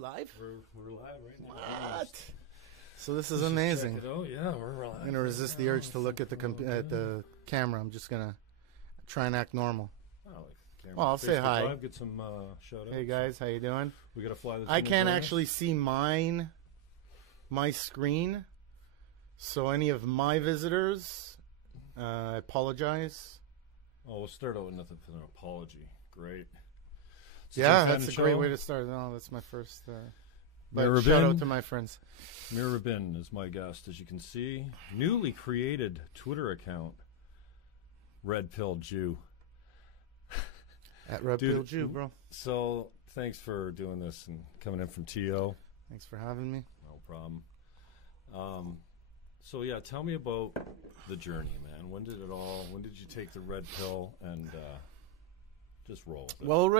live? We're live right now. What? So this is amazing. Check it out. Yeah, we're live. I'm going to resist the urge to look at the camera. I'm just going to try and act normal. Well, I'll say hi. Live, get some shout-outs. Hey, guys. How you doing? We got to fly this. I can't actually see my screen. So any of my visitors, I apologize. Oh, we'll start out with nothing but an apology. Great. Yeah, that's a great way to start. No, that's my first. Meir Rabin, shout out to my friends. Meir Rabin is my guest, as you can see. Newly created Twitter account, redpilled Jew. At redpilled Jew, bro. So thanks for doing this and coming in from TO. Thanks for having me. No problem. So yeah, tell me about the journey, man. When did you take the red pill and just roll with it? Well,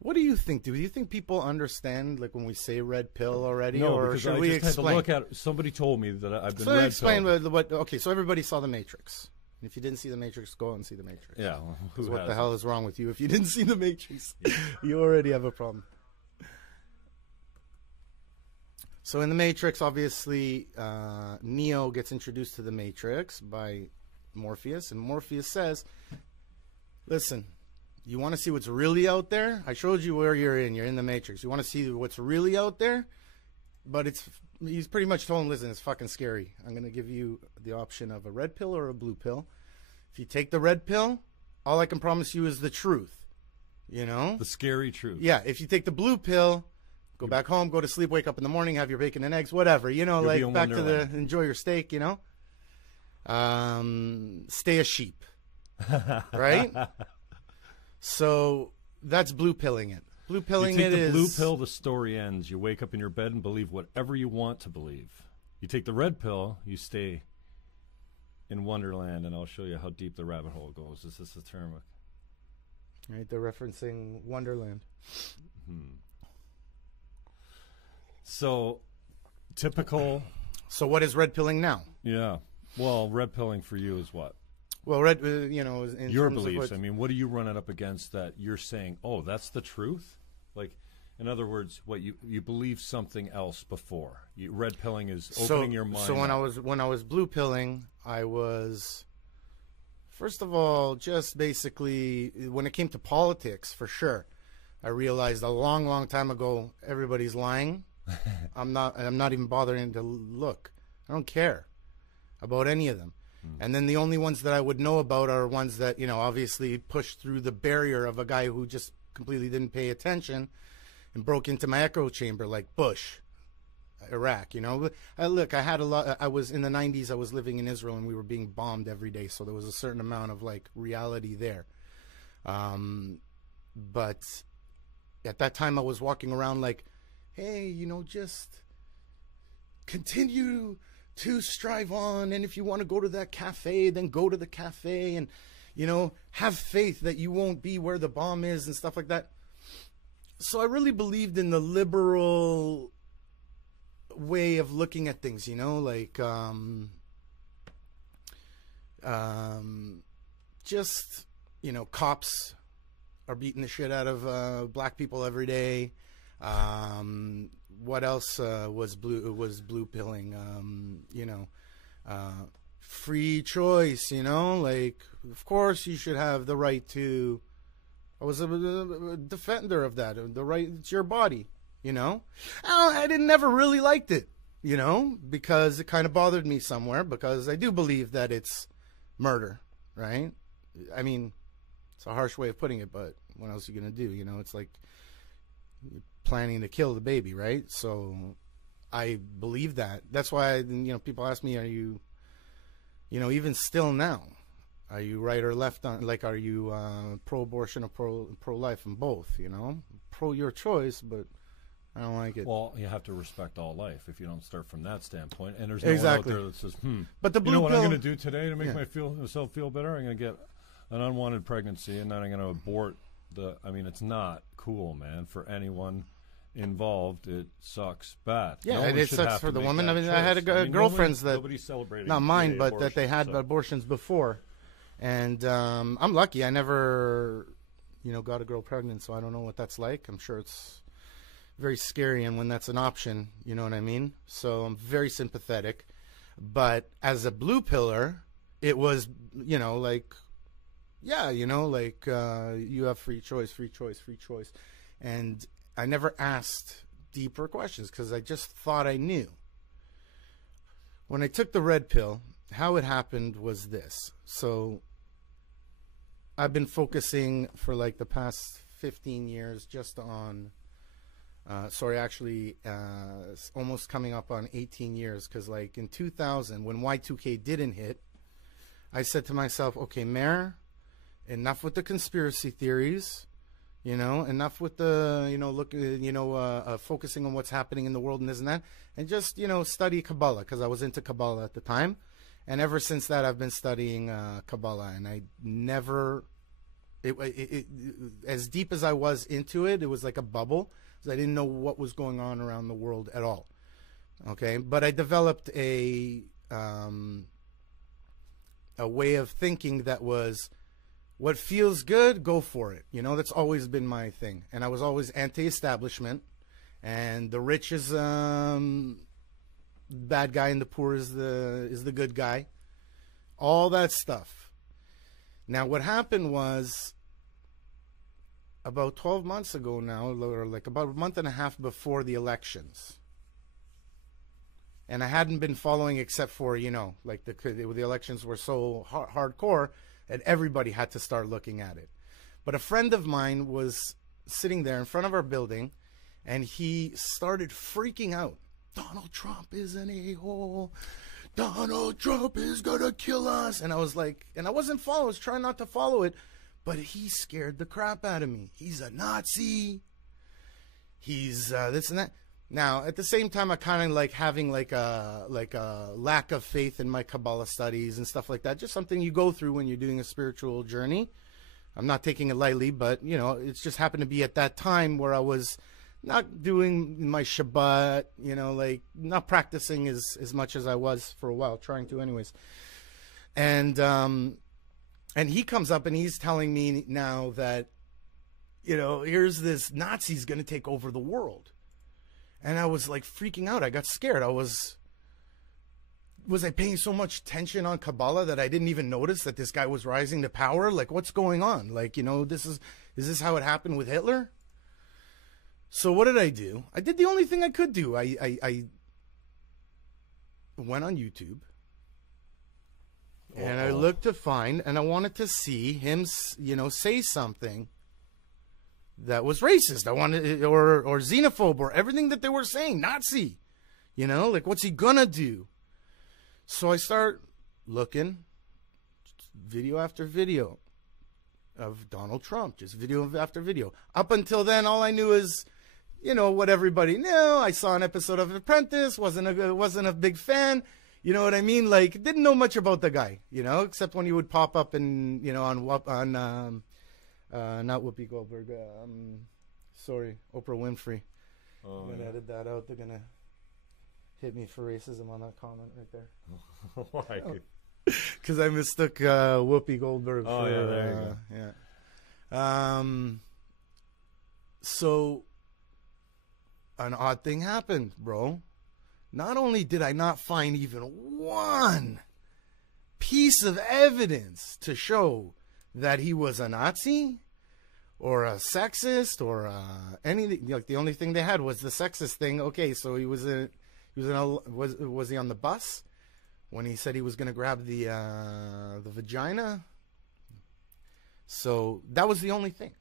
what do you think? Do you think people understand, like, when we say red pill already? No, or because should I we just explain? had to look at it. Somebody told me that I've been So red explain pilled. okay, so everybody saw The Matrix. If you didn't see The Matrix, go out and see The Matrix. Yeah, well, What the hell is wrong with you? If you didn't see The Matrix, you already have a problem. So in The Matrix, obviously, Neo gets introduced to The Matrix by Morpheus, and Morpheus says, listen, you want to see what's really out there? I showed you where you're in. You're in The Matrix. You want to see what's really out there? But he's pretty much told him, listen, it's fucking scary. I'm going to give you the option of a red pill or a blue pill. If you take the red pill, all I can promise you is the truth. You know? The scary truth. Yeah, if you take the blue pill, go back home, go to sleep, wake up in the morning, have your bacon and eggs, whatever. You know, like back to the enjoy your steak, you know? Stay a sheep. Right? So that's blue pilling it. Blue pilling it is... You take the blue pill, the story ends. You wake up in your bed and believe whatever you want to believe. You take the red pill, you stay in Wonderland, and I'll show you how deep the rabbit hole goes. Is this a term? Right, they're referencing Wonderland. So, typical... So what is red pilling now? Yeah. Well, red pilling for you is what? Well, red, you know, in your terms beliefs. Of I mean, what are you running up against that you're saying, oh, that's the truth? Like, in other words, what you believe something else before. Red pilling is opening your mind. So when I was blue pilling, I was, first of all, just basically, when it came to politics, for sure, I realized a long, long time ago, everybody's lying. I'm not even bothering to look. I don't care about any of them. And then the only ones that I would know about are ones that, you know, obviously pushed through the barrier of a guy who just completely didn't pay attention and broke into my echo chamber, like Bush, Iraq, you know. Look, I had a lot. I was in the 90s. I was living in Israel and we were being bombed every day. So there was a certain amount of like reality there. But at that time I was walking around like, hey, you know, just continue to strive on, and if you want to go to that cafe, then go to the cafe, and, you know, have faith that you won't be where the bomb is and stuff like that. So I really believed in the liberal way of looking at things, you know, like just, you know, cops are beating the shit out of black people every day. What else was blue pilling? You know, free choice. You know, like, of course you should have the right to. I was a defender of that. The right, it's your body. You know, I never really liked it. You know, because it kind of bothered me somewhere. Because I do believe that it's murder, right? I mean, it's a harsh way of putting it, but what else are you gonna do? You know, it's like planning to kill the baby, right? So I believe that. That's why, you know, people ask me, are you, you know, even still now, are you right or left on, like, are you pro-abortion or pro-life? And both, you know, pro your choice, but I don't like it. Well, you have to respect all life if you don't start from that standpoint. And there's no exactly. one out there that says, but the blue you know what pill, I'm going to do today to make myself feel better? I'm going to get an unwanted pregnancy, and then I'm going to abort I mean, it's not cool, man, for anyone involved. It sucks bad. Yeah, it sucks for the woman. I mean, I had girlfriends nobody celebrated, not mine, but that they had abortions before, and I'm lucky. I never, you know, got a girl pregnant, so I don't know what that's like. I'm sure it's very scary, and when that's an option, you know what I mean? So I'm very sympathetic. But as a blue pillar, it was, you know, like, yeah, you know, like, you have free choice. And I never asked deeper questions because I just thought I knew. When I took the red pill, how it happened was this. So I've been focusing for like the past 15 years just on, almost coming up on 18 years, because like in 2000, when Y2K didn't hit, I said to myself, okay, Meir, enough with the conspiracy theories, you know, enough with the, you know, focusing on what's happening in the world and this and that, and just, you know, study Kabbalah, because I was into Kabbalah at the time. And ever since that, I've been studying Kabbalah, and I never, as deep as I was into it, it was like a bubble, because I didn't know what was going on around the world at all. Okay, but I developed a way of thinking that was, what feels good, go for it. You know, that's always been my thing, and I was always anti-establishment, and the rich is bad guy and the poor is the good guy, all that stuff. Now what happened was, about 12 months ago now, or like about a month and a half before the elections, and I hadn't been following except for, you know, like the elections were so hardcore that everybody had to start looking at it. But a friend of mine was sitting there in front of our building, and he started freaking out. Donald Trump is an a-hole. Donald Trump is gonna kill us. And I was like, and I wasn't following, I was trying not to follow it, but he scared the crap out of me. He's a Nazi. He's this and that. Now, at the same time, I kind of like having like a lack of faith in my Kabbalah studies and stuff like that. Just something you go through when you're doing a spiritual journey. I'm not taking it lightly, but, you know, it's just happened to be at that time where I was not doing my Shabbat, you know, like not practicing as much as I was for a while, trying to anyways. And he comes up and he's telling me now that, you know, here's this Nazi's going to take over the world. And I was like freaking out. I got scared. Was I paying so much attention on Kabbalah that I didn't even notice that this guy was rising to power? Like, what's going on? Like, you know, is this how it happened with Hitler? So what did I do? I did the only thing I could do. I went on YouTube, and I looked to find, and I wanted to see him, you know, say something that was racist. I wanted, or xenophobe, or everything that they were saying, Nazi. You know, like, what's he gonna do? So I start looking, video after video of Donald Trump, just video after video. Up until then, all I knew is, you know, what everybody knew. I saw an episode of Apprentice, wasn't a big fan. You know what I mean? Like, didn't know much about the guy, you know, except when he would pop up and, you know, on not Whoopi Goldberg, sorry, Oprah Winfrey. Oh, I'm gonna edit that out. They're gonna hit me for racism on that comment right there. Why? Because I mistook Whoopi Goldberg for there you go. Yeah. So an odd thing happened, bro. Not only did I not find even one piece of evidence to show that he was a Nazi or a sexist or anything, like the only thing they had was the sexist thing. Okay, so was he on the bus when he said he was going to grab the vagina? So that was the only thing.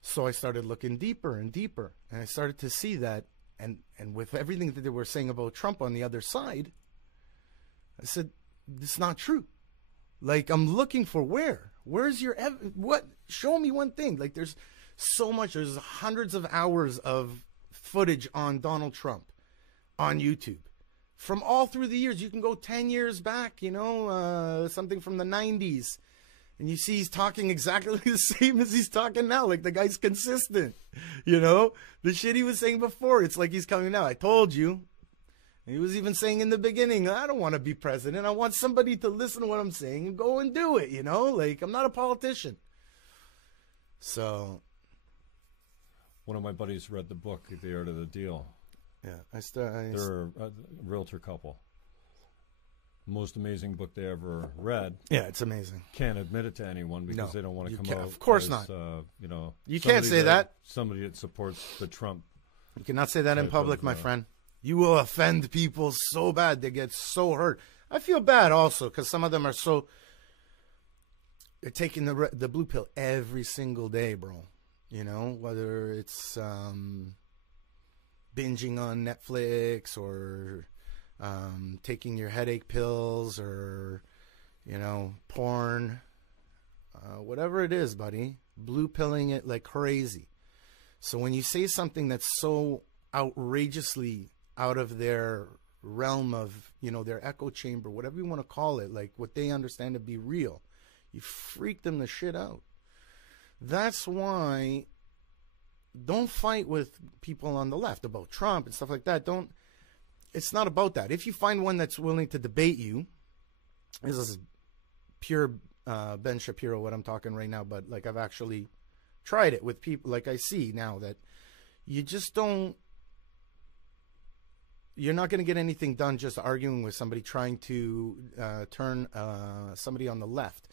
So I started looking deeper and deeper, and I started to see that, and with everything that they were saying about Trump on the other side, I said, this is not true. Like, I'm looking for where's your what? Show me one thing. Like, there's so much. There's hundreds of hours of footage on Donald Trump on YouTube from all through the years. You can go 10 years back, you know, something from the 90s, and you see he's talking exactly the same as he's talking now. Like, the guy's consistent, you know, the shit he was saying before. It's like he's coming now. I told you. He was even saying in the beginning, I don't want to be president. I want somebody to listen to what I'm saying and go and do it, you know? Like, I'm not a politician. So. One of my buddies read the book, The Art of the Deal. Yeah, They're a realtor couple. Most amazing book they ever read. Yeah, it's amazing. Can't admit it to anyone because they don't want to come out. Of course as, not. You can't say that. Somebody that supports the Trump. You cannot say that in public, my friend. You will offend people so bad. They get so hurt. I feel bad also because some of them are so. They're taking the blue pill every single day, bro. You know, whether it's binging on Netflix or taking your headache pills or, porn, whatever it is, buddy, blue pilling it like crazy. So when you say something that's so outrageously out of their realm of, their echo chamber, whatever you want to call it, like what they understand to be real, you freak them the shit out. That's why don't fight with people on the left about Trump and stuff like that. It's not about that. If you find one that's willing to debate you, this is pure Ben Shapiro what I'm talking right now, but like I've actually tried it with people. Like I see now that you just you're not going to get anything done just arguing with somebody trying to turn somebody on the left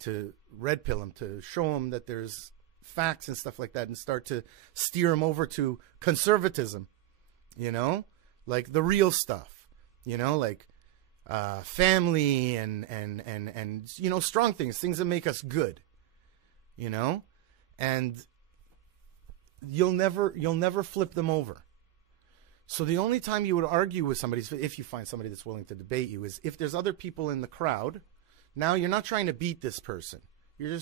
to red pill them, to show them that there's facts and stuff like that and start to steer them over to conservatism, like the real stuff, like family and strong things that make us good, and you'll never flip them over. So the only time you would argue with somebody, if you find somebody that's willing to debate you, is if there's other people in the crowd. Now you're not trying to beat this person. You're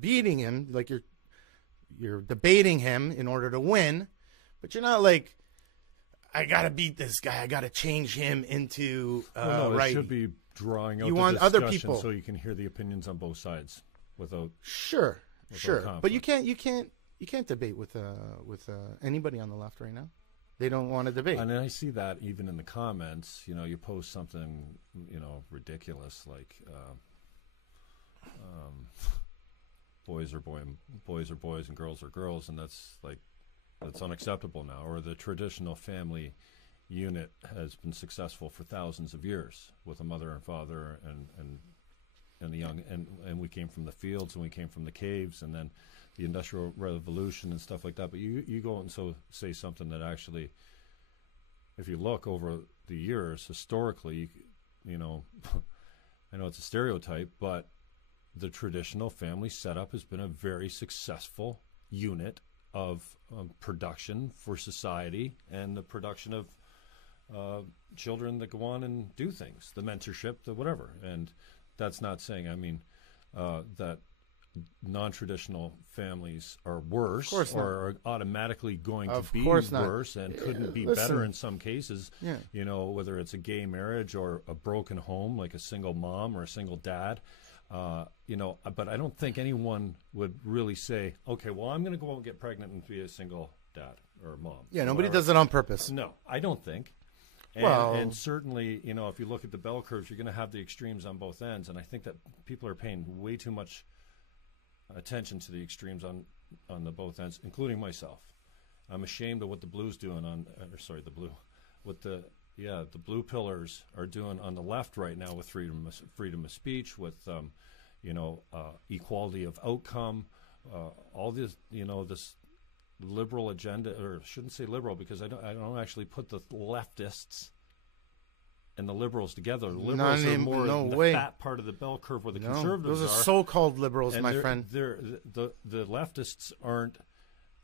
beating him, like you're debating him in order to win, but you're not like, I gotta beat this guy. I gotta change him into right. It should be drawing out. You the want other people so you can hear the opinions on both sides without. Sure. Conflict. But you can't debate with anybody on the left right now. They don't want to debate. And I see that even in the comments. You post something, ridiculous like boys are boys and girls are girls, and that's unacceptable now. Or the traditional family unit has been successful for thousands of years with a mother and father and the young, and we came from the fields and we came from the caves, and then the Industrial Revolution and stuff like that. But you go and say something that actually, if you look over the years, historically, I know it's a stereotype, but the traditional family setup has been a very successful unit of production for society and the production of children that go on and do things, the mentorship, the whatever. And that's not saying, that non-traditional families are worse or are automatically going to be worse and couldn't be better in some cases. Yeah. Whether it's a gay marriage or a broken home, like a single mom or a single dad. But I don't think anyone would really say, okay, well, I'm going to go out and get pregnant and be a single dad or mom. Yeah, nobody does it on purpose. No, I don't think. And certainly, if you look at the bell curves, you're going to have the extremes on both ends. And I think that people are paying way too much attention to the extremes on the both ends, including myself. I'm ashamed of what the blues doing the blue pillars are doing on the left right now with freedom of speech, with equality of outcome, all this this liberal agenda, or I shouldn't say liberal because I don't actually put the leftists and the liberals together. The liberals are more the fat part of the bell curve where the conservatives those are so-called liberals, and my friend. The leftists aren't.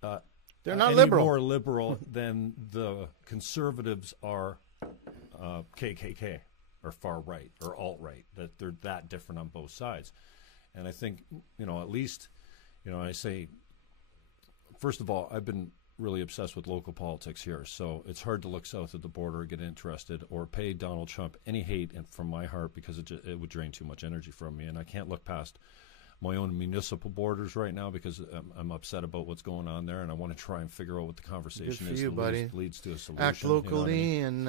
They're not any liberal. More liberal than the conservatives are. KKK or far right or alt right. That they're that different on both sides, and I think at least I say. First of all, I've been really obsessed with local politics here, so it's hard to look south of the border, get interested, or pay Donald Trump any hate from my heart because it would drain too much energy from me, and I can't look past my own municipal borders right now because I'm upset about what's going on there, and I want to try and figure out what the conversation Good for you, buddy. Leads to a solution. Act locally and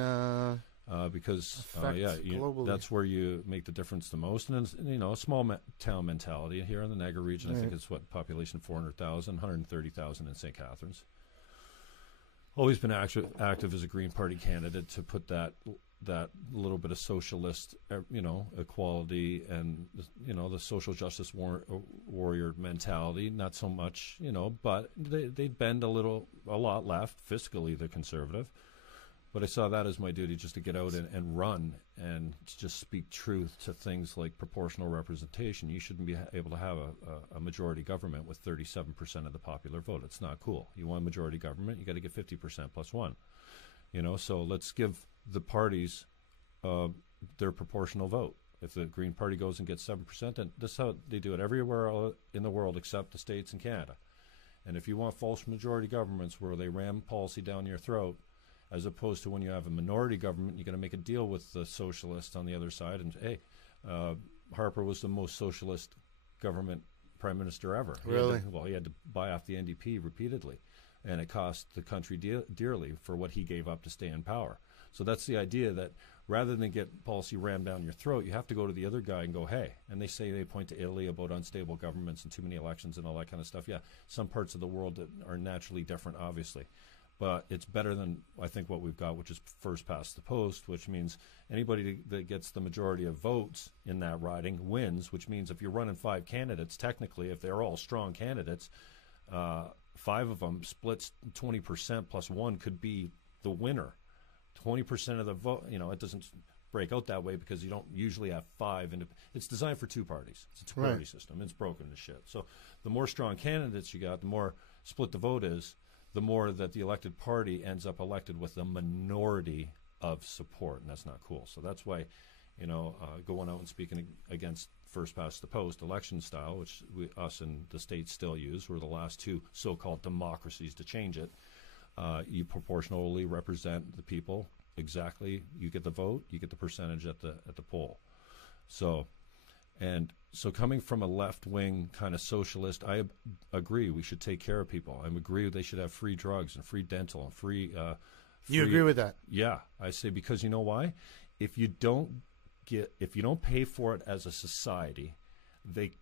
because globally. that's where you make the difference the most. And it's, a small town mentality here in the Niagara region. I think it's population 400,000, 130,000 in St. Catharines. Always been active as a Green Party candidate to put that little bit of socialist, equality and the social justice warrior mentality. Not so much, but they'd bend a lot left fiscally, the conservative. But I saw that as my duty, just to get out and run and just speak truth to things like proportional representation. You shouldn't be able to have a majority government with 37% of the popular vote. It's not cool. You want majority government, you got to get 50% plus one. So let's give the parties their proportional vote. If the Green Party goes and gets 7%, then this is how they do it everywhere in the world except the States and Canada. And if you want false majority governments where they ram policy down your throat, as opposed to when you have a minority government, you got to make a deal with the socialists on the other side. And hey, Harper was the most socialist government prime minister ever. Really? He had to buy off the NDP repeatedly, and it cost the country dearly for what he gave up to stay in power. So that's the idea, that rather than get policy rammed down your throat, you have to go to the other guy and go, hey. And they point to Italy about unstable governments and too many elections and all that kind of stuff. Yeah, some parts of the world that are naturally different, obviously. But it's better than, I think, what we've got, which is first past the post, which means anybody that gets the majority of votes in that riding wins, which means if you're running 5 candidates, technically, if they're all strong candidates, 5 of them splits 20% plus 1 could be the winner. 20% of the vote, it doesn't break out that way because you don't usually have 5. It's designed for 2 parties. It's a 2-party system. It's broken to shit. So the more strong candidates you got, the more split the vote is, the more that the elected party ends up elected with a minority of support, and that's not cool. So that's why, going out and speaking against first past the post election style, which us and the states still use, we're the last 2 so-called democracies to change it. You proportionally represent the people exactly. You get the vote, you get the percentage at the poll. So coming from a left-wing kind of socialist, I agree we should take care of people. I agree they should have free drugs and free dental and free. You agree with that? Yeah, I say, because you know why? If you don't pay for it as a society, they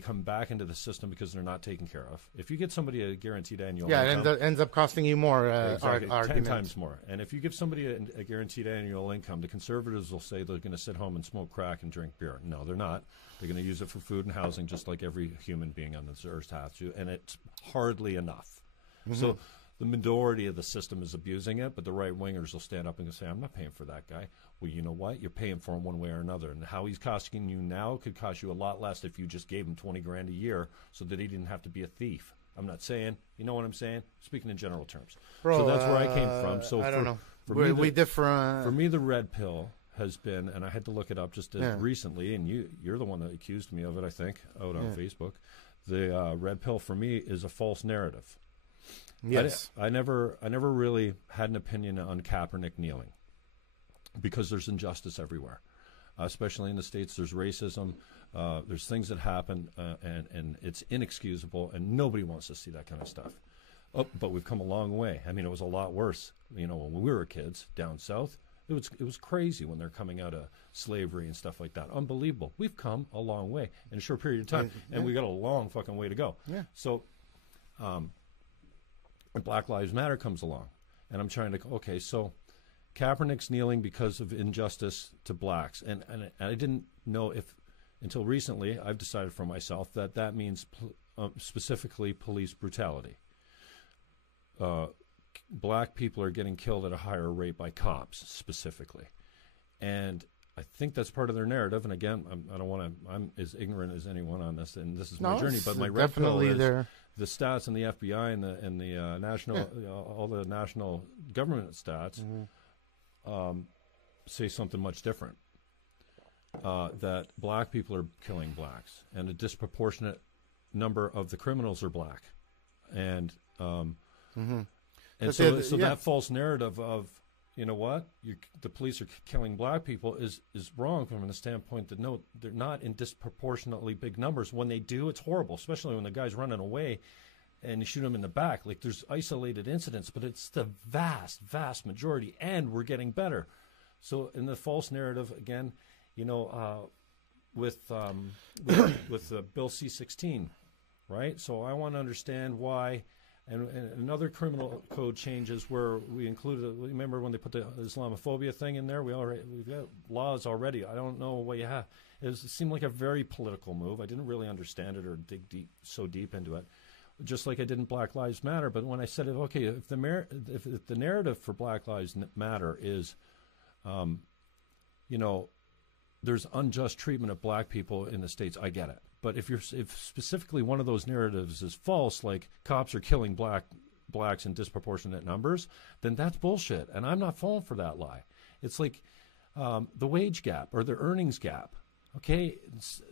come back into the system because they're not taken care of. If you get somebody a guaranteed annual income, it ends up costing you more. Exactly, 10 times more. And if you give somebody a guaranteed annual income, the conservatives will say they're going to sit home and smoke crack and drink beer. No, they're not. They're going to use it for food and housing, just like every human being on this earth has to. And it's hardly enough. Mm-hmm. So the majority of the system is abusing it, but the right-wingers will stand up and say, I'm not paying for that guy. Well, you know what? You're paying for him one way or another. And how he's costing you now could cost you a lot less if you just gave him $20,000 a year so that he didn't have to be a thief. I'm not saying, you know what I'm saying? Speaking in general terms. Bro, so that's where I came from. So I don't know. We differ. For me, the red pill has been, and I had to look it up just recently, and you're the one that accused me of it, I think, out on Facebook. The red pill for me is a false narrative. Yes. I never really had an opinion on Kaepernick kneeling because there's injustice everywhere, especially in the States. There's racism. There's things that happen, and it's inexcusable, and nobody wants to see that kind of stuff. But we've come a long way. I mean, it was a lot worse, when we were kids down south. It was crazy when they're coming out of slavery and stuff like that. Unbelievable. We've come a long way in a short period of time, and we got a long fucking way to go. Yeah. So, and Black Lives Matter comes along, and I'm trying to, okay, so Kaepernick's kneeling because of injustice to blacks, and I didn't know if, until recently, I've decided for myself that means specifically police brutality. Black people are getting killed at a higher rate by cops, specifically. And I think that's part of their narrative. And again, I'm as ignorant as anyone on this, and this is my journey. But my red pill is the stats and the FBI and the national, all the national government stats say something much different. That black people are killing blacks, and a disproportionate number of the criminals are black. And and so that false narrative of, you know what, the police are killing black people is wrong from the standpoint that, no, they're not in disproportionately big numbers. When they do, it's horrible, especially when the guy's running away. and you shoot them in the back. Like, there's isolated incidents, but it's the vast, vast majority, and we're getting better. So in the false narrative, again, you know, with Bill C-16, right? So I want to understand why. And another criminal code changes where we included, remember when they put the Islamophobia thing in there? We've got laws already. I don't know what you have. It seemed like a very political move. I didn't really understand it or dig so deep into it, just like I didn't Black Lives Matter. But when I said, okay, if the narrative for Black Lives Matter is, you know, there's unjust treatment of black people in the States, I get it. But if specifically one of those narratives is false, like cops are killing blacks in disproportionate numbers, then that's bullshit, and I'm not falling for that lie. It's like the wage gap or the earnings gap. Okay,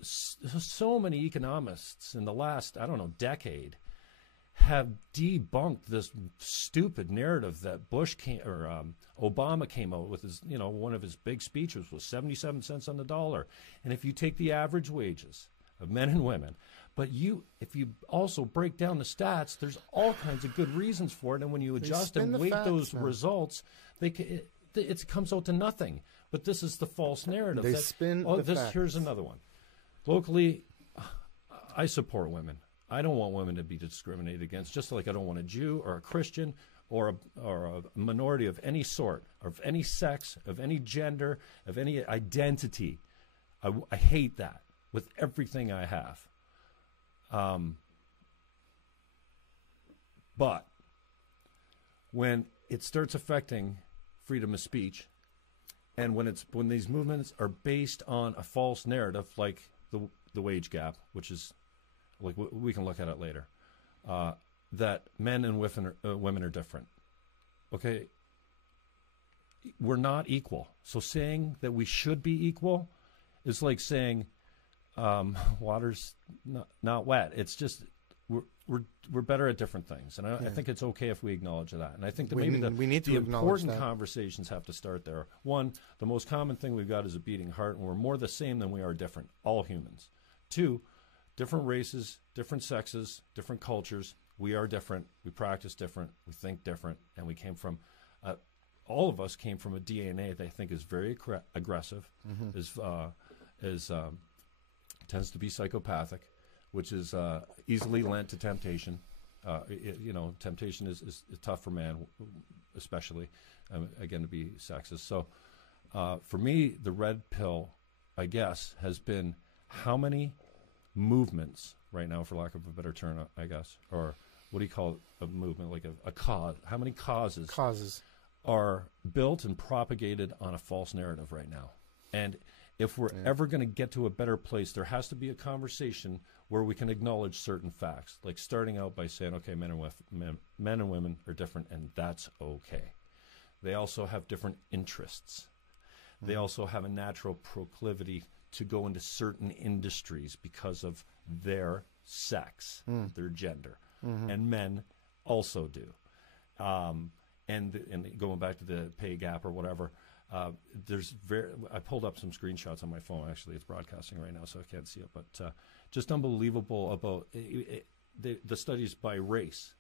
so many economists in the last, I don't know, decade have debunked this stupid narrative that Obama came out with. His, you know, one of his big speeches was 77 cents on the dollar, and if you take the average wages of men and women, but if you also break down the stats, there's all kinds of good reasons for it, and when you adjust and weight those results, it comes out to nothing. But this is the false narrative. They spin the facts. Here's another one. Locally, I support women. I don't want women to be discriminated against, just like I don't want a Jew or a Christian or a minority of any sort, of any sex, of any gender, of any identity. I hate that with everything I have. But when it starts affecting freedom of speech, and when these movements are based on a false narrative, like the wage gap, which is, like, we can look at it later, that men and women are different. Okay, we're not equal. So saying that we should be equal is like saying water's not wet. It's just we're better at different things, and I think it's okay if we acknowledge that. And I think that we need to the acknowledge important that. Conversations have to start there. One, the most common thing we've got is a beating heart, and we're more the same than we are different. All humans. Two, different races, different sexes, different cultures. We are different. We practice different. We think different, and we came from. All of us came from a DNA that I think is very aggressive, tends to be psychopathic, which is easily lent to temptation. Temptation is tough for man, especially, again, to be sexist. So for me, the red pill, I guess, has been how many movements right now, for lack of a better term, I guess, or what do you call it, a movement, like a cause, how many causes are built and propagated on a false narrative right now. And if we're ever going to get to a better place, there has to be a conversation where we can acknowledge certain facts, like starting out by saying, okay, men and women are different, and that's okay. They also have different interests. They also have a natural proclivity to go into certain industries because of their sex, their gender, and men also do. And going back to the pay gap or whatever, I pulled up some screenshots on my phone. Actually, it's broadcasting right now, so I can't see it. But just unbelievable about the studies by race,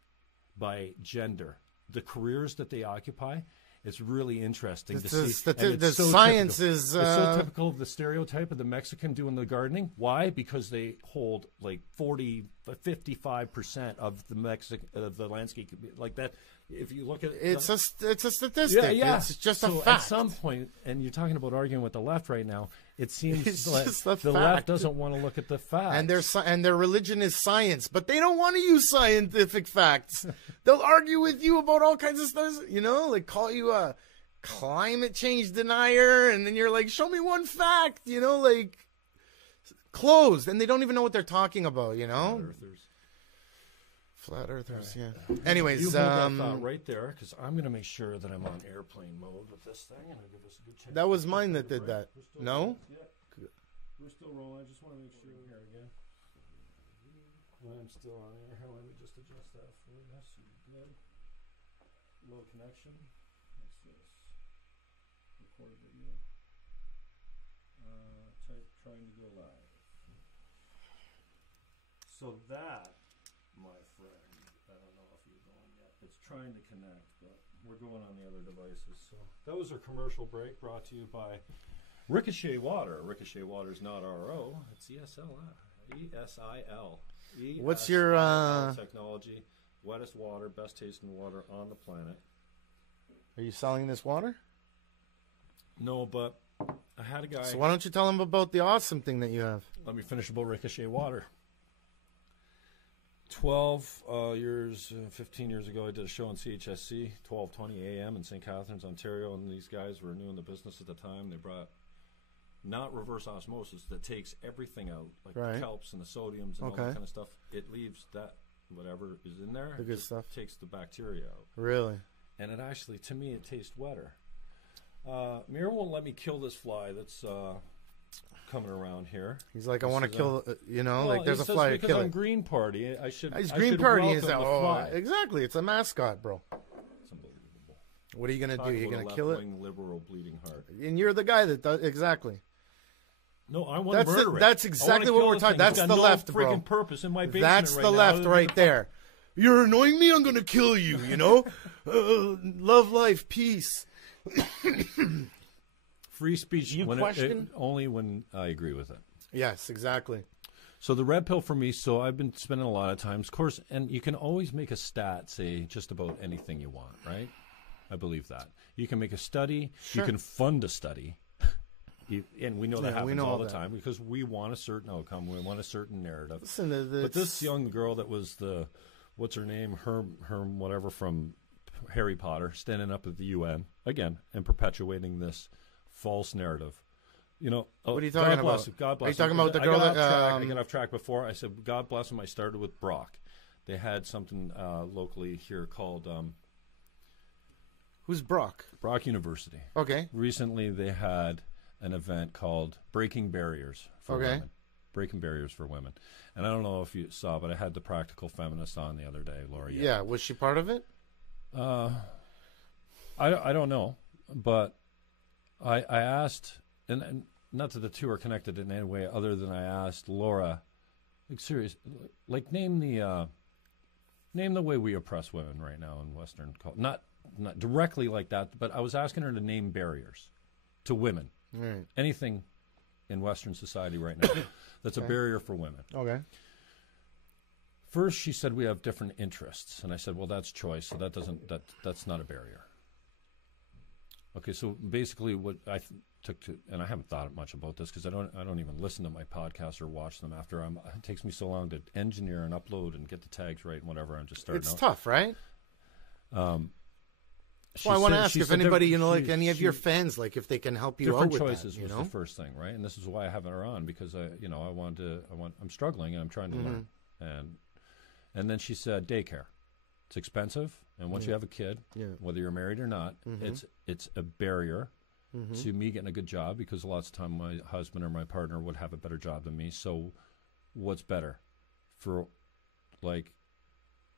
by gender, the careers that they occupy. It's really interesting to see. The science typical. is... It's so typical of the stereotype of the Mexican doing the gardening. Why? Because they hold like 55% of the landscape. Like that, if you look at it... It's a statistic. Yeah. It's just so a fact. At some point, and you're talking about arguing with the left right now, it seems like the left doesn't want to look at the facts. And their religion is science, but they don't want to use scientific facts. They'll argue with you about all kinds of stuff, like call you a climate change denier, and then you're like, show me one fact, like closed, and they don't even know what they're talking about, Flat earthers, yeah. Anyways, you hold that thought right there, because I'm going to make sure that I'm on airplane mode with this thing, and I'll give us a good check. That was mine that did that. No? Yeah. Good. We're still rolling. I just want to make sure I'm here again. I'm still on air. Let me just adjust that for us. Good. Low connection. What's this? Record video. Type trying to go live. So that, my friend, trying to connect, but we're going on the other devices. So that was our commercial break brought to you by Ricochet Water. Ricochet Water is not RO, it's ESL. ESIL. What's your technology? Wettest water, best tasting water on the planet. Are you selling this water? No, but I had a guy. So why don't you tell him about the awesome thing that you have? Let me finish about Ricochet Water. 15 years ago, I did a show on CHSC, 12:20 a.m. in St. Catharines, Ontario, and these guys were new in the business at the time. They brought not reverse osmosis that takes everything out, like the kelps and the sodiums and all that kind of stuff. It leaves that whatever is in there, the good stuff, takes the bacteria out. Really? And it actually, to me, it tastes wetter. Meir won't let me kill this fly that's coming around here. He's like, I want to kill, well, like there's a fly to kill. Because I'm Green Party, I should. He's Green Party is fly. Exactly. It's a mascot, bro. It's unbelievable. What are you gonna do? You're gonna kill it? Liberal bleeding heart. And you're the guy that does exactly. No, I want to murder it. That's exactly what we're talking. That's the left, bro. Freaking purpose in my basement. That's the left right there. You're annoying me. I'm gonna kill you. You know, love, life, peace. Free speech. You question? Only when I agree with it. Yes, exactly. So the red pill for me, so I've been spending a lot of time, of course, and you can always make a stat say just about anything you want, right? I believe that. You can make a study. Sure. You can fund a study. And we know that happens all the time because we want a certain outcome. We want a certain narrative. Listen, but this young girl that was the, what's her name? Herm whatever from Harry Potter, standing up at the UN, again, and perpetuating this false narrative. You know, what are you talking about? God bless. Are you talking about the girl that I got off track before. I said, God bless him. I started with Brock. They had something locally here called. Who's Brock? Brock University. Okay. Recently, they had an event called Breaking Barriers for Women. Breaking Barriers for Women. And I don't know if you saw, but I had the Practical Feminist on the other day, Laura. Yeah, was she part of it? I don't know, but I asked, and not that the two are connected in any way other than I asked Laura, like serious, like name the way we oppress women right now in Western culture. Not directly like that, but I was asking her to name barriers to women. Right. Anything in Western society right now that's a barrier for women. Okay. First, she said we have different interests, and I said, well, that's choice, so that's not a barrier. Okay, so basically, what I took to, and I haven't thought much about this because I don't even listen to my podcasts or watch them after it takes me so long to engineer and upload and get the tags right and whatever. I'm just starting. It's tough, right? Well, I want to ask if anybody, like any of your fans, like if they can help you out with choices that, was the first thing, right? And this is why I have her on because I'm struggling and I'm trying to learn. And then she said daycare. It's expensive, and once you have a kid, whether you're married or not, it's a barrier to me getting a good job because lots of time my husband or my partner would have a better job than me. So what's better for like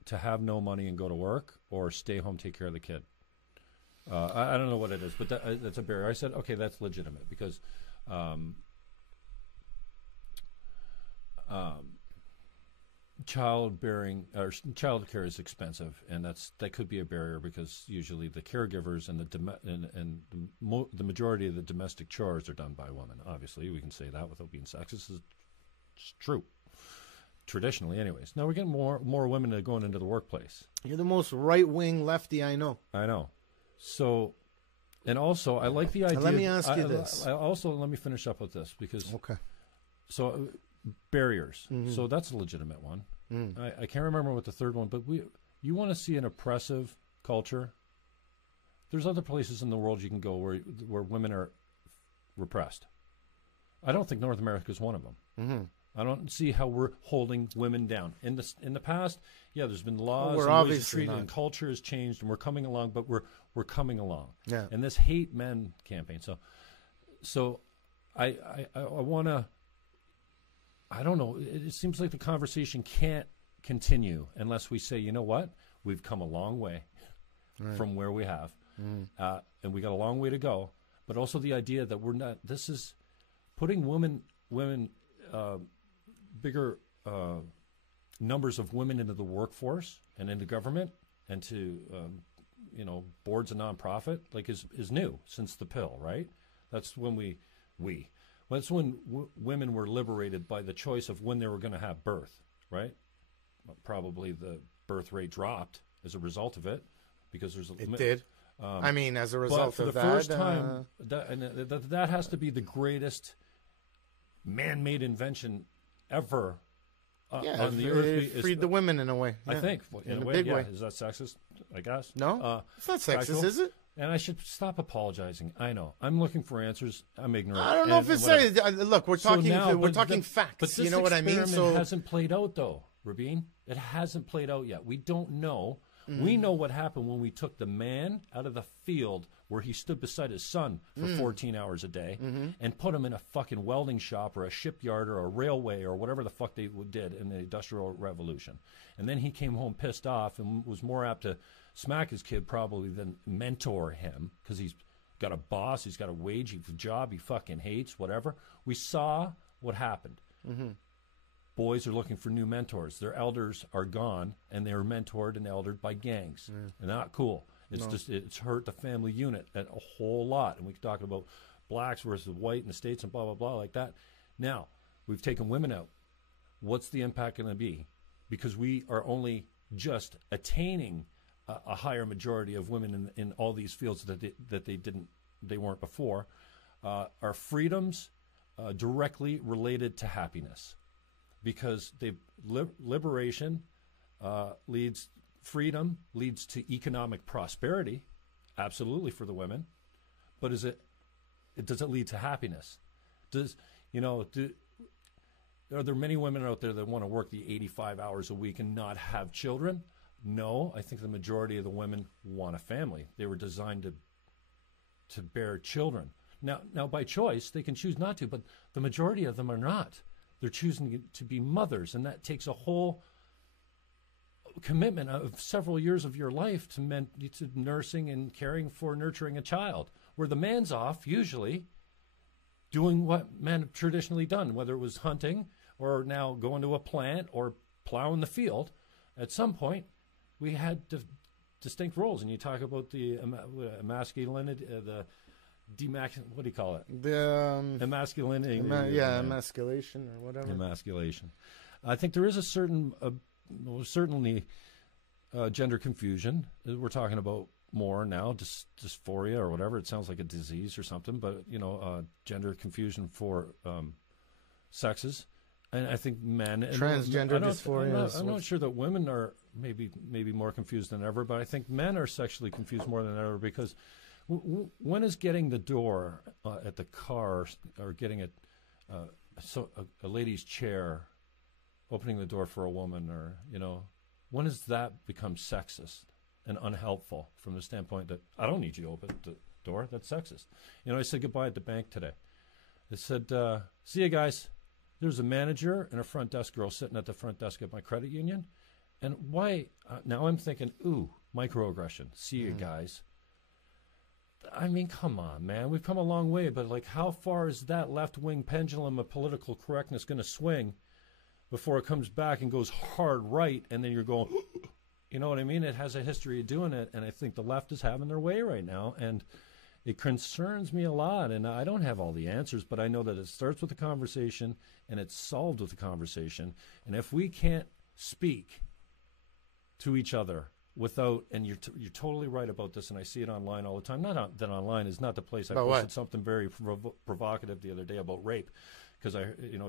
to have no money and go to work or stay home, take care of the kid? I don't know what it is, but that's a barrier. I said, okay, that's legitimate because childbearing or child care is expensive, and that could be a barrier because usually the caregivers and the majority of the domestic chores are done by women. Obviously, we can say that without being sexist. It's true. Traditionally, anyways. Now we're getting more women going into the workplace. You're the most right-wing lefty I know. I know. So, and also, I like the idea. Now let me ask you this. Let me finish up with this because. Okay. So, barriers. So that's a legitimate one. I can't remember what the third one, but you want to see an oppressive culture. There's other places in the world you can go where women are repressed. I don't think North America is one of them. I don't see how we're holding women down. In the past, there's been laws and ways to treat, and culture has changed, and we're coming along, but we're coming along. Yeah. And this hate men campaign. So I want to. I don't know. It seems like the conversation can't continue unless we say, you know what, we've come a long way from where we have, and we got a long way to go. But also the idea that we're not. This is putting women. Bigger numbers of women into the workforce and into government and to boards a nonprofit like is new since the pill, right? That's when that's when women were liberated by the choice of when they were going to have birth, right? Probably the birth rate dropped as a result of it because there's it did. I mean, as a result for of the that, first time, that has to be the greatest man-made invention ever on the earth. It freed the women in a way. I think in a way, big way. Is that sexist? I guess. No, it's not sexist, sexual? Is it? And I should stop apologizing. I know. I'm looking for answers. I'm ignorant. I don't know if it's look, we're talking facts. But this you know what I mean? So hasn't played out though, Rabin. It hasn't played out yet. We don't know. We know what happened when we took the man out of the field where he stood beside his son for 14 hours a day and put him in a fucking welding shop or a shipyard or a railway or whatever the fuck they did in the Industrial Revolution. And then he came home pissed off and was more apt to smack his kid probably than mentor him because he's got a boss, he's got a wage, he's a job he fucking hates, whatever. We saw what happened. Boys are looking for new mentors. Their elders are gone, and they are mentored and eldered by gangs. Not cool. It's hurt the family unit a whole lot. And we can talk about blacks versus white in the States and blah, blah, blah like that. Now, we've taken women out. What's the impact going to be? Because we are only just attaining a higher majority of women in all these fields that they weren't before. Are freedoms directly related to happiness? Because liberation leads freedom leads to economic prosperity, absolutely for the women, but does it lead to happiness? Are there many women out there that want to work the 85 hours a week and not have children? No, I think the majority of the women want a family. They were designed to bear children. Now by choice they can choose not to, but the majority of them are not. They're choosing to be mothers, and that takes a whole commitment of several years of your life to nursing and caring for nurturing a child, where the man's off usually doing what men have traditionally done, whether it was hunting or now going to a plant or plowing the field. At some point, we had distinct roles, and you talk about the masculinity, what do you call it? The emasculinity. Emasculation or whatever. Emasculation. I think there is a certain, certainly gender confusion. We're talking about more now, dysphoria or whatever. It sounds like a disease or something, but gender confusion for sexes. And I think men transgender dysphoria. I'm not sure that women are maybe more confused than ever, but I think men are sexually confused more than ever because. When is getting the door at the car or getting a lady's chair, opening the door for a woman, or when does that become sexist and unhelpful from the standpoint that I don't need you to open the door? That's sexist. I said goodbye at the bank today. I said, "See you guys." There's a manager and a front desk girl sitting at the front desk at my credit union, and why? Now I'm thinking, ooh, microaggression. See you guys. I mean, come on, man. We've come a long way, but how far is that left-wing pendulum of political correctness going to swing before it comes back and goes hard right, and then you're going, you know what I mean? It has a history of doing it, and I think the left is having their way right now, and it concerns me a lot, and I don't have all the answers, but I know that it starts with a conversation, and it's solved with a conversation, and if we can't speak to each other without, and you're totally right about this, and I see it online all the time. Not that online is not the place. I posted something very provocative the other day about rape, because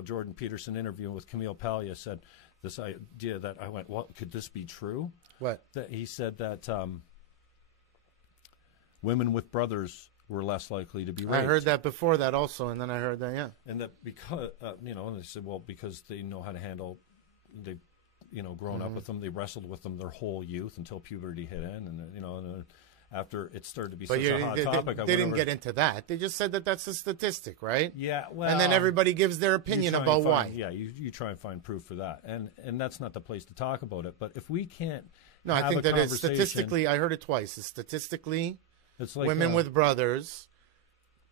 Jordan Peterson interviewing with Camille Paglia said this idea that I went, well, could this be true? What? That he said that women with brothers were less likely to be raped. I heard that before that also, and then I heard that, yeah. And that because, and they said, well, because they know how to handle, growing up with them, they wrestled with them their whole youth until puberty hit in, and and after it started to be such a hot topic. They didn't get into that. They just said that that's a statistic, right? Yeah, well, and then everybody gives their opinion about why. Yeah, you try and find proof for that, and that's not the place to talk about it. But if we can't, I think that it's statistically. I heard it twice. It's statistically, it's like women with brothers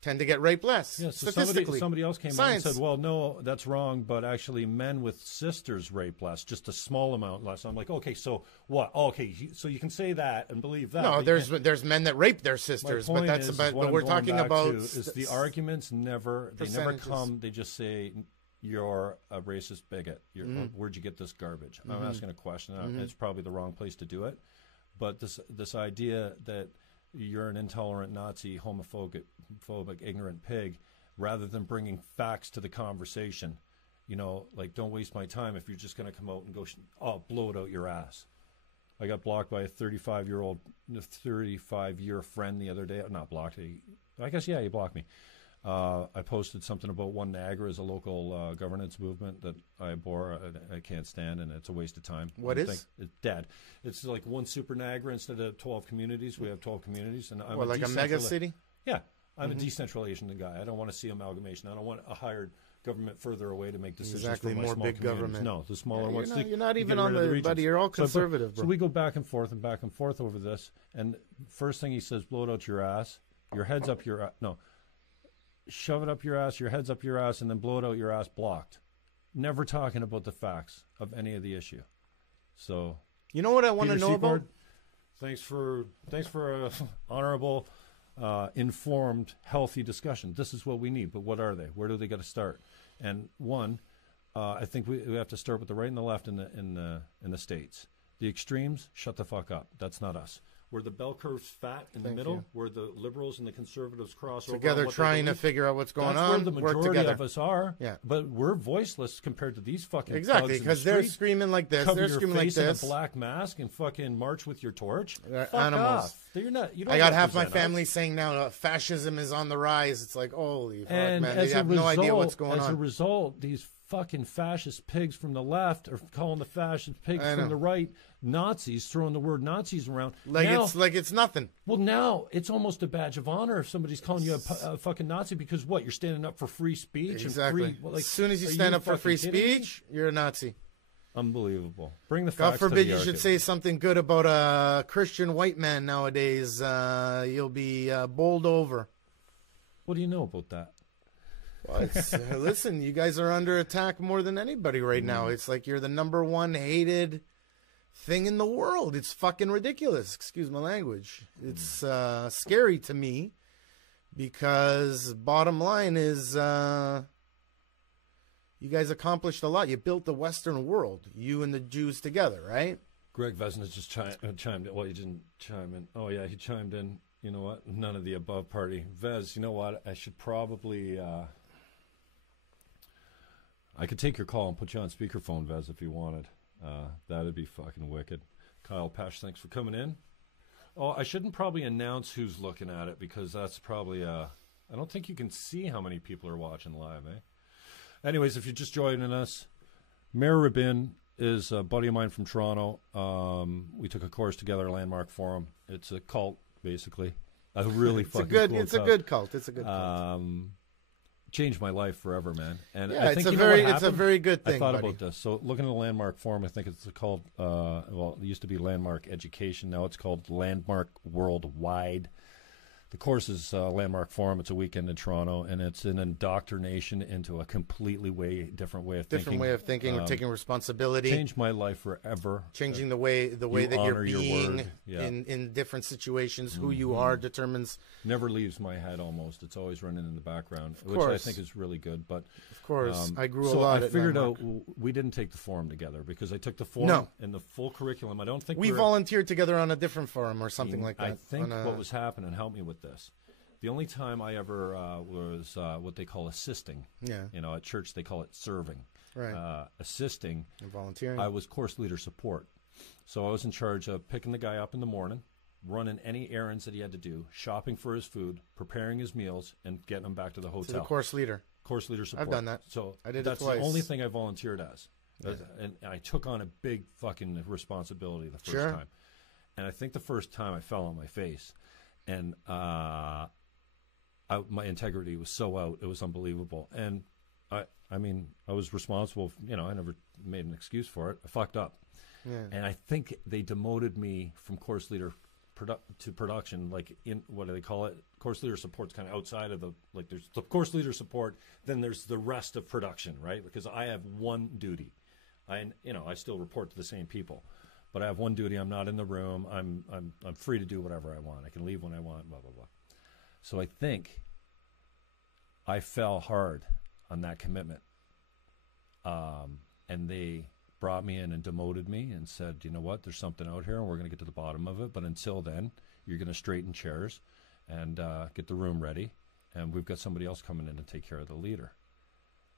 tend to get raped less. Yeah, so statistically. somebody else came Science. out and said, well, no, that's wrong, but actually men with sisters rape less, just a small amount less. I'm like, okay, so what? Oh, okay, so you can say that and believe that. No, there's men that rape their sisters, but that's about. But we're talking about is the arguments never come. They just say you're a racist bigot. Where'd you get this garbage? I'm asking a question. And it's probably the wrong place to do it, but this idea that you're an intolerant Nazi, homophobic, ignorant pig, rather than bringing facts to the conversation. You know, like, don't waste my time if you're just going to come out and go, blow it out your ass. I got blocked by a 35-year friend the other day. Not blocked. I guess, yeah, he blocked me. I posted something about One Niagara as a local governance movement that I abhor. I can't stand, and it's a waste of time. What is? It's dead. It's like one super Niagara instead of 12 communities. We have 12 communities. And I'm like a mega city? Yeah. I'm a decentralization guy. I don't want to see amalgamation. I don't want a hired government further away to make decisions exactly, for my more small big communities. government. No, the smaller ones. You're not even on the buddy. You're all conservative, bro. So we go back and forth over this. And first thing he says, blow it out your ass. Your head's up your no. Shove it up your ass, your head's up your ass, and then blow it out your ass blocked. Never talking about the facts of any of the issue. So, you know what I want to know about? Thanks for a honorable, informed, healthy discussion. This is what we need, but what are they? Where do they got to start? And one, I think we have to start with the right and the left in the states. The extremes, shut the fuck up. That's not us. Where the bell curve's fat in the middle, where the liberals and the conservatives cross together, trying to figure out what's going on. That's where the majority of us are. Yeah, but we're voiceless compared to these fucking exactly because they're screaming like this. They're screaming like this. In a black mask and fucking march with your torch. Fuck animals. Off. You're not. You don't I got half my family saying now fascism is on the rise. It's like holy fuck, man. They have no idea what's going on. As a result, these fucking fascist pigs from the left are calling the fascist pigs from the right Nazis, throwing the word Nazis around. It's nothing. Well, now it's almost a badge of honor if somebody's calling you a fucking Nazi because what? You're standing up for free speech. Exactly. And free, as soon as you stand up for free speech, you're a Nazi. Unbelievable. Bring the facts. God forbid to the you should say something good about a Christian white man nowadays. You'll be bowled over. What do you know about that? Well, listen, you guys are under attack more than anybody right now. It's like you're the number one hated thing in the world. It's fucking ridiculous. Excuse my language. It's scary to me because bottom line is you guys accomplished a lot. You built the Western world, you and the Jews together, right? Greg Vesna just chimed in. Well, he didn't chime in. Oh, yeah, he chimed in. You know what? None of the above party. Vez, you know what? I should probably... I could take your call and put you on speakerphone, Vez, if you wanted. That'd be fucking wicked. Kyle Pash, thanks for coming in. Oh, I shouldn't probably announce who's looking at it because that's probably... I don't think you can see how many people are watching live, eh? Anyways, if you're just joining us, Meir Rabin is a buddy of mine from Toronto. We took a course together, Landmark Forum. It's a cult, basically. A really fucking cool cult. It's a good cult. It's a good cult. Changed my life forever, man. And yeah, I think it's a very good thing. I thought about this. So looking at the Landmark Forum, I think it's called, it used to be Landmark Education. Now it's called Landmark Worldwide. The course is Landmark Forum. It's a weekend in Toronto, and it's an indoctrination into a completely different way of thinking. Different way of thinking, taking responsibility. Changed my life forever. Changing the way that you're being in different situations. Who you are determines. Never leaves my head almost. It's always running in the background, which I think is really good. But of course, I grew a So lot. I figured out we didn't take the forum together because I took the forum and the full curriculum. I don't think we volunteered together on a different forum or something like that. I think what was happening, help me with this. The only time I ever was what they call assisting. Yeah. You know, at church they call it serving. Right. Assisting. And volunteering. I was course leader support. So I was in charge of picking the guy up in the morning, running any errands that he had to do, shopping for his food, preparing his meals, and getting him back to the hotel. So the course leader. Course leader support. I've done that. So I did that's it twice. The only thing I volunteered as. Yeah. And I took on a big fucking responsibility the first time. And I think the first time I fell on my face. And my integrity was so out, it was unbelievable. And I mean, I was responsible. I never made an excuse for it. I fucked up. Yeah. And I think they demoted me from course leader to production, like in what do they call it? Course leader support's kind of outside of the, like there's the course leader support, then there's the rest of production, right? Because I have one duty. I still report to the same people, but I have one duty. I'm not in the room. I'm free to do whatever I want. I can leave when I want, blah, blah, blah. So I think I fell hard on that commitment. And they brought me in and demoted me and said, you know what, there's something out here and we're going to get to the bottom of it. But until then, you're going to straighten chairs and get the room ready. And we've got somebody else coming in to take care of the leader.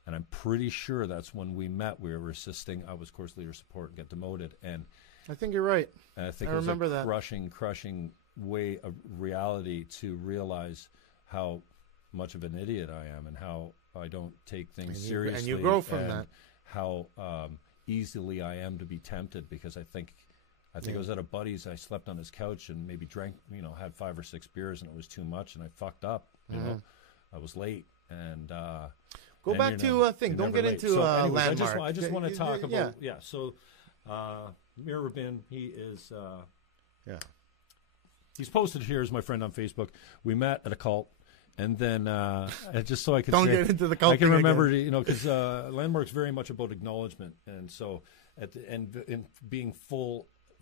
And I'm pretty sure that's when we met. We were assisting. I was course leader support and get demoted. And I think you're right. I think I remember that that. crushing way of reality to realize how much of an idiot I am and how I don't take things seriously. And you grow from that. How easily I am to be tempted, because I think I was at a buddy's. I slept on his couch and maybe drank, had 5 or 6 beers, and it was too much, and I fucked up. You know, I was late, and go back to a thing. Don't get late. into anyways, landmark. I just want to talk about So, Meir Rabin, he is he's posted here as my friend on Facebook. We met at a cult. And then, just so I can get into the cult. I can remember, because Landmark's very much about acknowledgement, and so at the end, in being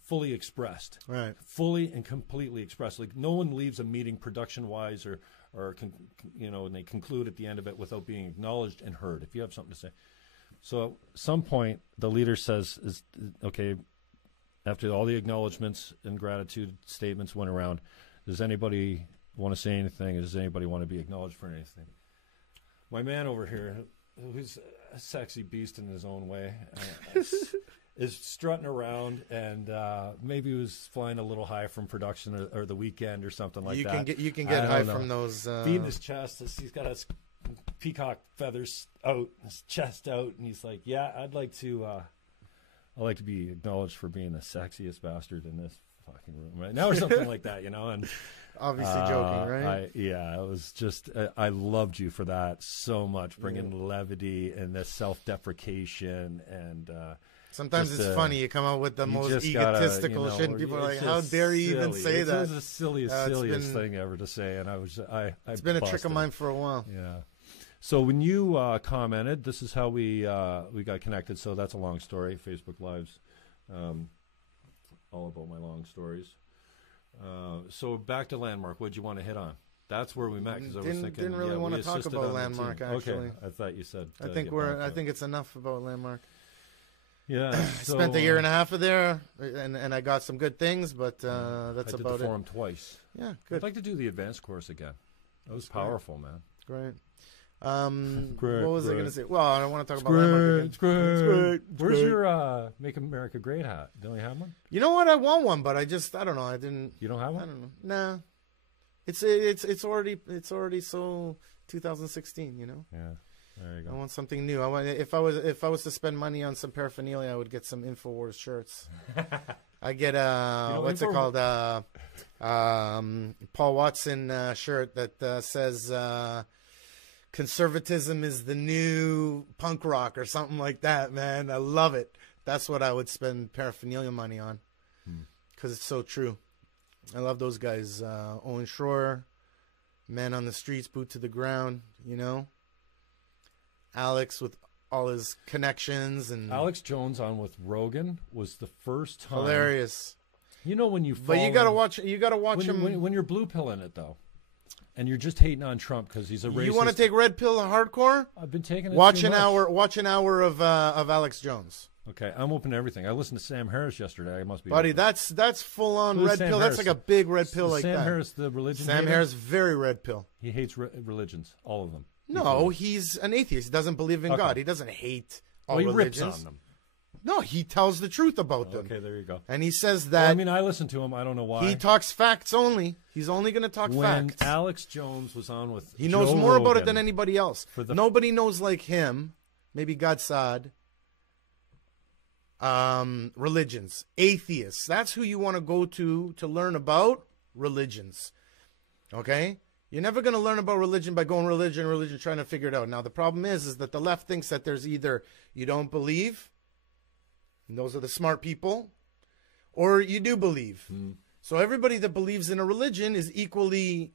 fully expressed, right, fully and completely expressed. Like no one leaves a meeting production-wise, or and they conclude at the end of it without being acknowledged and heard. If you have something to say, so at some point the leader says, "Is okay." After all the acknowledgments and gratitude statements went around, does anybody want to say anything? Does anybody want to be acknowledged for anything? My man over here, who's a sexy beast in his own way, is strutting around, and maybe he was flying a little high from production or the weekend or something like that. You can get high from those. Beating his chest. He's got his peacock feathers out, his chest out, and he's like, "Yeah, I'd like to be acknowledged for being the sexiest bastard in this fucking room right now," or something like that, and. Obviously joking, right? It was just, I loved you for that so much, bringing levity and the self-deprecation. And sometimes it's funny. You come out with the most egotistical shit, and people are like, how dare you even say that? It was the silliest thing ever to say. And it's been a trick of mine for a while. Yeah. So when you commented, this is how we got connected. So that's a long story. Facebook Lives, all about my long stories. So back to Landmark. What did you want to hit on? That's where we met, because I was thinking didn't really want to talk about Landmark. Actually, okay. I thought you said. I think it's enough about Landmark. Yeah, I spent a year and a half there, and I got some good things, but that's I did about the it. forum twice. Yeah, good. I'd like to do the advanced course again. That was powerful, man. Great. Great, what was I going to say? Well, I don't want to talk about great, Landmark again. It's great. It's great. Where's your Make America Great hat? Don't you have one? You know what? I want one, but I don't know. I didn't. You don't have one? I don't know. Nah. It's already so 2016. Yeah. There you go. I want something new. If I was to spend money on some paraphernalia, I would get some InfoWars shirts. I get what's it called? Paul Watson shirt that says conservatism is the new punk rock or something like that, man. I love it. That's what I would spend paraphernalia money on, because it's so true. I love those guys. Owen Schroer, Man on the Streets, Boot to the Ground, Alex with all his connections. And Alex Jones on with Rogan was the first time. Hilarious. When you But you gotta watch him when you're blue pilling it, though. And you're just hating on Trump because he's a racist. You want to take red pill hardcore? I've been taking it. Watch an hour of Alex Jones. Okay, I'm open to everything. I listened to Sam Harris yesterday. I must be. Buddy, that's full on red pill. Harris? That's like a big red pill like that. Sam Harris, the religion. Sam Harris, very red pill. He hates religions, all of them. No, he's an atheist. He doesn't believe in God. He doesn't hate all religions. He rips on them. No, he tells the truth about them. Okay, there you go. And he says that... Well, I listen to him. I don't know why. He talks facts only. He's only going to talk facts. When Alex Jones was on with He knows more about it than anybody else. Nobody knows like him. Maybe God Saad. Religions. Atheists. That's who you want to go to learn about religions. Okay? You're never going to learn about religion by going religion, trying to figure it out. Now, the problem is that the left thinks that there's either you don't believe... And those are the smart people, or you do believe. So everybody that believes in a religion is equally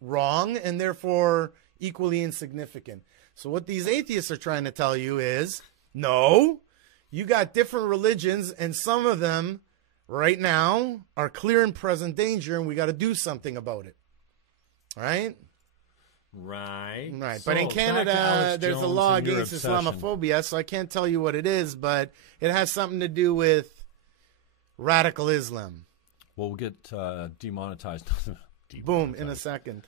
wrong and therefore equally insignificant. So what these atheists are trying to tell you is, no, you got different religions, and some of them right now are clear and present danger, and we got to do something about it. Right? Right. Right. So, but in Canada, there's a law against obsession. Islamophobia, so I can't tell you what it is, but it has something to do with radical Islam. Well, we'll get demonetized. Boom, in a second.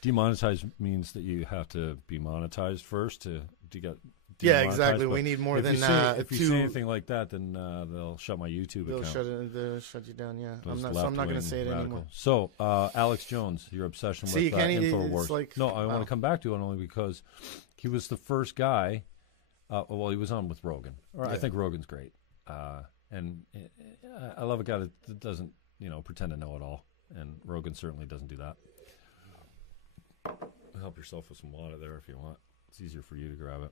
Demonetized means that you have to be monetized first to get. Yeah, exactly. We need more than if you say anything like that, then they'll shut my YouTube account. They'll shut you down. Yeah, Those I'm not going to say it radical. anymore. So, Alex Jones, your obsession with InfoWars. Like, no, I want to come back to it only because he was the first guy. Well, he was on with Rogan. I think Rogan's great, and I love a guy that doesn't, pretend to know it all. And Rogan certainly doesn't do that. Help yourself with some water there if you want. It's easier for you to grab it.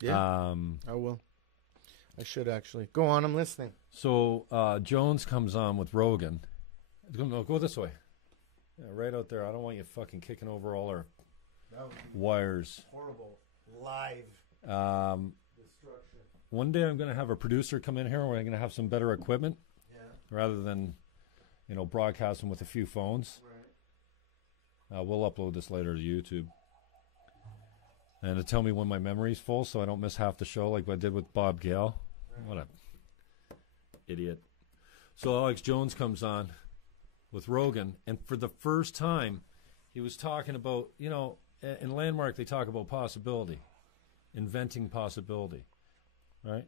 Yeah, I will. I should actually. Go on, I'm listening. So Jones comes on with Rogan. No, go this way. Yeah, right out there. I don't want you fucking kicking over all our wires. Horrible. Live destruction. One day I'm going to have a producer come in here and we're going to have some better equipment rather than, broadcasting with a few phones. Right. We'll upload this later to YouTube. And to tell me when my memory's full so I don't miss half the show like I did with Bob Gale. Right. What a idiot. So Alex Jones comes on with Rogan, and for the first time he was talking about, in Landmark they talk about possibility, inventing possibility, right?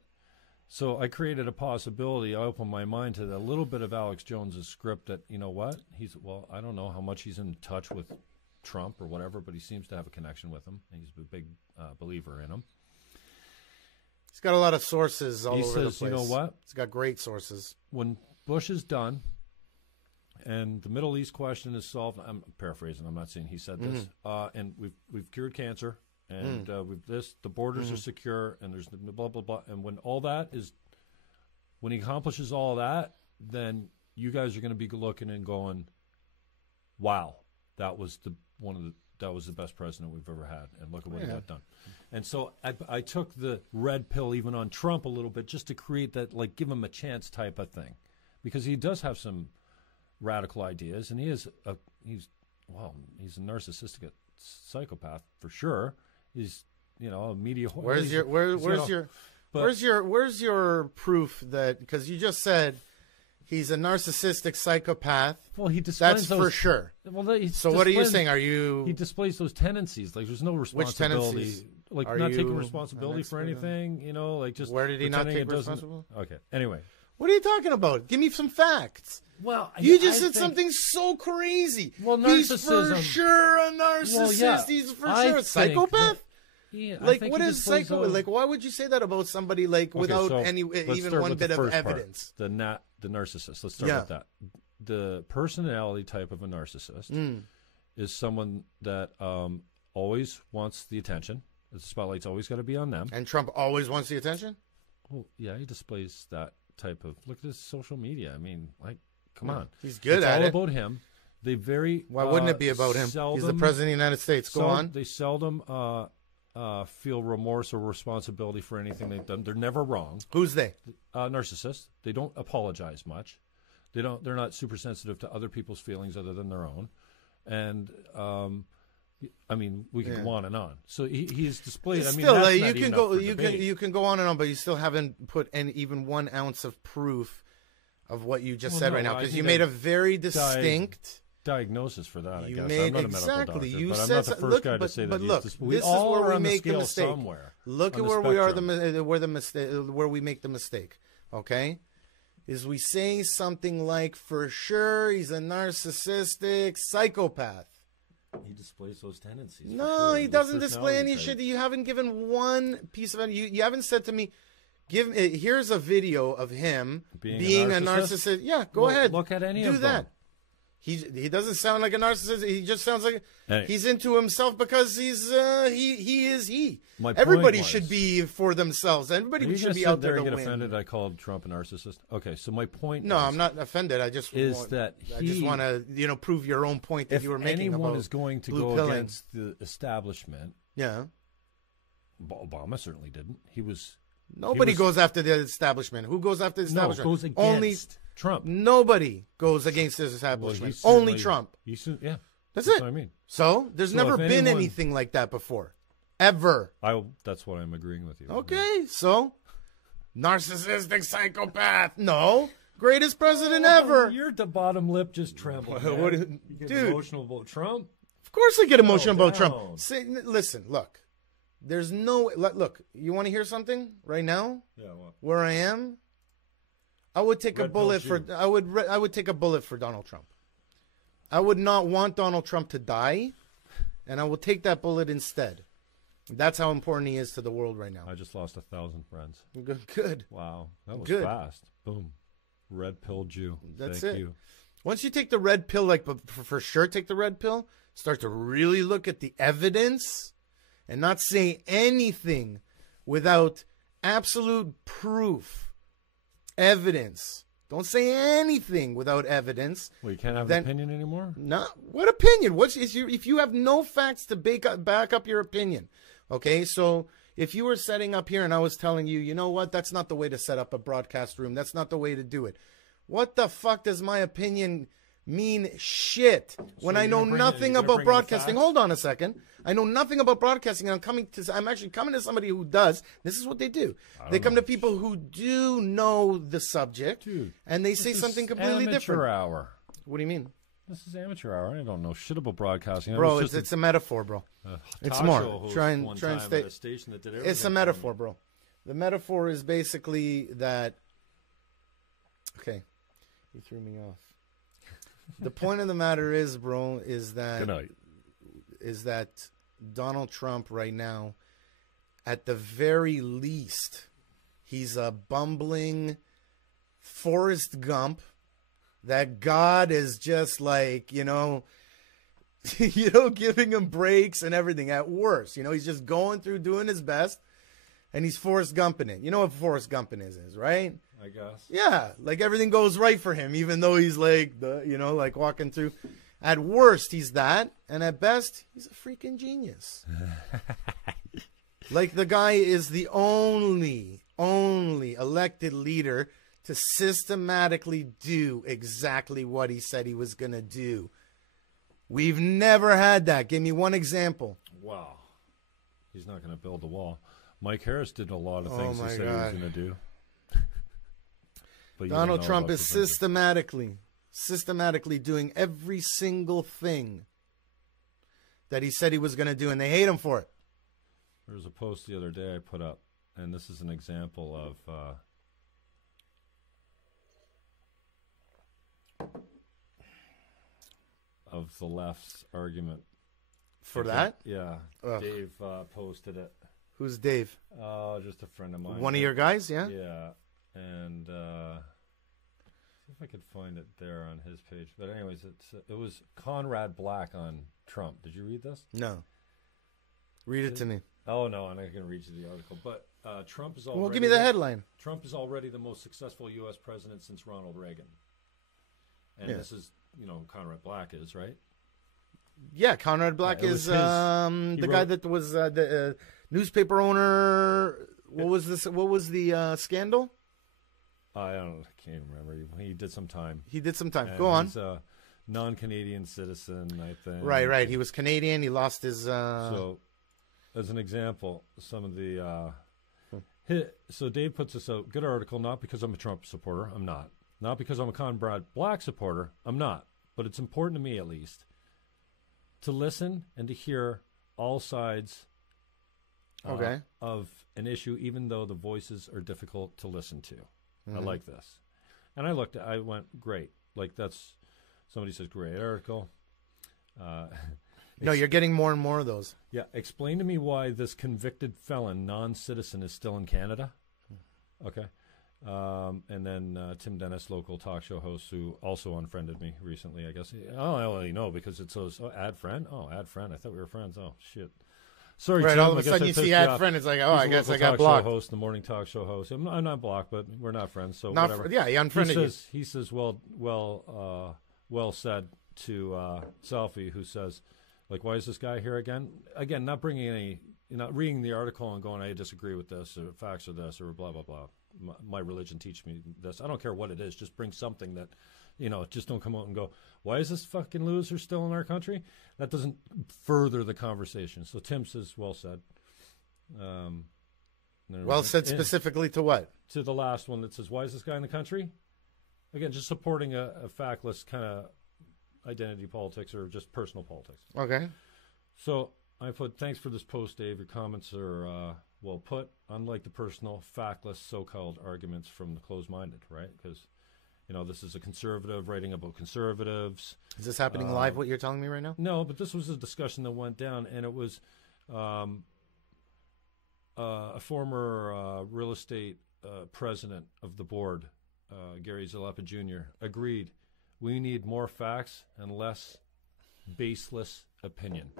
So I created a possibility. I opened my mind to a little bit of Alex Jones's script that, I don't know how much he's in touch with Trump or whatever, but he seems to have a connection with him, and he's a big believer in him. He's got a lot of sources all over the place. You know what? He's got great sources. When Bush is done and the Middle East question is solved, I'm paraphrasing, I'm not saying he said this, and we've cured cancer, and the borders are secure, and there's blah, blah, blah, and when he accomplishes all of that, then you guys are going to be looking and going, wow, that was the best president we've ever had, and look at what he got done. And so I took the red pill even on Trump a little bit just to create that, give him a chance type of thing, because he does have some radical ideas, and he's a narcissistic psychopath for sure. He's a media. Where's your proof that, because you just said he's a narcissistic psychopath? Well, he displays that's for sure. Well, so what are you saying? He displays those tendencies. There's no responsibility. Which tendencies? Not taking responsibility for anything. Just where did he not take responsibility? Okay. Anyway, what are you talking about? Give me some facts. Well, you just said something so crazy. Well, he's for sure a narcissist. Well, yeah. He's for sure a psychopath. What is psycho? Why would you say that about somebody without even one bit of evidence? The narcissist. Let's start with that. The personality type of a narcissist is someone that always wants the attention. The spotlight's always got to be on them. And Trump always wants the attention? Well, yeah, he displays that type of. Look at his social media. I mean, come on. He's good at it. It's all about him. Why wouldn't it be about him? He's the president of the United States. Go on. They seldom feel remorse or responsibility for anything they've done. They're never wrong. Who's they? Narcissists. They don't apologize much. They're not super sensitive to other people's feelings other than their own. And we can go on and on. So he's displayed. Still, you can go on and on, but you still haven't put even 1 ounce of proof of what you just said right now, because you made a very distinct diagnosis for that. I'm not a medical doctor, but I'm not the first guy to say that. This is where we make the mistake. Look at where we are, where we make the mistake. Okay, is we say something like, for sure he's a narcissistic psychopath. He displays those tendencies. No, he doesn't display any shit. You haven't given one piece of it. You haven't said to me, here's a video of him being a narcissist. Yeah, go ahead. Look at any of them. Do that. He doesn't sound like a narcissist. He just sounds like he's into himself because he is he. Everybody should be for themselves. Everybody should be out there to get win. Offended I called Trump a narcissist? Okay, so my point I'm not offended. I just want to prove your own point that you were making about anyone is going to go pilling against the establishment. Yeah. Obama certainly didn't. Nobody goes after the establishment. Who goes after the establishment? No, goes against only Trump. Nobody goes against this establishment. Only Trump. Yeah. That's it. What I mean. So there's never been anything like that before. Ever. That's what I'm agreeing with you. Okay, so narcissistic psychopath. No. Greatest president ever. Your bottom lip just trembled. You get emotional about Trump? Of course I get emotional about Trump. Listen, look. There's no look. You want to hear something right now? Yeah. What? Where I am, I would take a bullet for. I would take a bullet for Donald Trump. I would not want Donald Trump to die, and I will take that bullet instead. That's how important he is to the world right now. I just lost 1,000 friends. Good. Wow, that was fast. Boom, red pill Jew. That's Thank it. you. Once you take the red pill, like for sure, take the red pill. Start to really look at the evidence. And not say anything without absolute proof, evidence. Don't say anything without evidence. Well, you can't have an opinion anymore? No. What opinion? If you have no facts to back up your opinion, okay? So if you were setting up here and I was telling you, you know what? That's not the way to set up a broadcast room. That's not the way to do it. What the fuck does my opinion mean? Shit. When I know nothing about broadcasting. Hold on a second. I know nothing about broadcasting, and I'm actually coming to somebody who does. This is what they do. They come to people who do know the subject, and they say something completely different. Amateur hour. What do you mean? This is amateur hour. I don't know shit about broadcasting. Bro, it's a metaphor, bro. It's more. Try and stay. It's a metaphor, bro. The metaphor is basically that. Okay, you threw me off. The point of the matter is, bro, is that Donald Trump right now, at the very least, he's a bumbling Forrest Gump that God is just like, giving him breaks and everything at worst. He's just going through doing his best, and he's Forrest Gumping it. You know what Forrest Gumping is, right? I guess. Yeah, like everything goes right for him, even though he's like like walking through. At worst, he's that, and at best, he's a freaking genius. Like the guy is the only elected leader to systematically do exactly what he said he was going to do. We've never had that. Give me one example. Wow. He's not going to build the wall. Mike Harris did a lot of things he said he was going to do. Donald Trump is systematically doing every single thing that he said he was going to do, and they hate him for it. There was a post the other day I put up, and this is an example of the left's argument. For that? Yeah. Dave posted it. Who's Dave? Just a friend of mine. One of your guys, yeah? Yeah. And see if I could find it there on his page. But anyways, it was Conrad Black on Trump. Did you read this? No. Read it to me. Oh, no, I'm not going to read you the article. But Trump is already... Well, give me the headline. Trump is already the most successful U.S. president since Ronald Reagan. And this is, Conrad Black is, right? Yeah, Conrad Black is the guy that was the newspaper owner. What was this? What was the scandal? I can't remember. He did some time. Go on. He's a non-Canadian citizen, I think. Right. He was Canadian. He lost his... So, as an example, some of the... So Dave puts this out. Good article, not because I'm a Trump supporter. I'm not. Not because I'm a Conrad Black supporter. I'm not. But it's important to me, at least, to listen and to hear all sides of an issue, even though the voices are difficult to listen to. I like this. And I went, great. Like, that's, somebody says, great article. No, you're getting more and more of those. Yeah. Explain to me why this convicted felon, non-citizen, is still in Canada. Okay. And then Tim Dennis, local talk show host, who also unfriended me recently, I guess. Oh, I already know because it's those, add friend? Oh, add friend. I thought we were friends. Oh, shit. Sorry, right, Tim. all of a sudden you see add friend, it's like, oh, I guess I got blocked. Host, the morning talk show host. I'm not blocked, but we're not friends, so not whatever. Yeah, he unfriended you. He says, well said to Selfie, who says, like, why is this guy here again? Again, not bringing any, not reading the article and going, I disagree with this, or facts are this, or blah, blah, blah. My religion teaches me this. I don't care what it is. Just bring something that, just don't come out and go, why is this fucking loser still in our country? That doesn't further the conversation. So Tim says, well said. Well said specifically to what? To the last one that says, why is this guy in the country? Again, just supporting a factless kind of identity politics or just personal politics. Okay. So I put, thanks for this post, Dave. Your comments are well put, unlike the personal, factless, so-called arguments from the closed-minded, right? Because, this is a conservative writing about conservatives. Is this happening live, what you're telling me right now? No, but this was a discussion that went down, and it was a former real estate president of the board, Gary Zalepa Jr., agreed, we need more facts and less baseless opinion.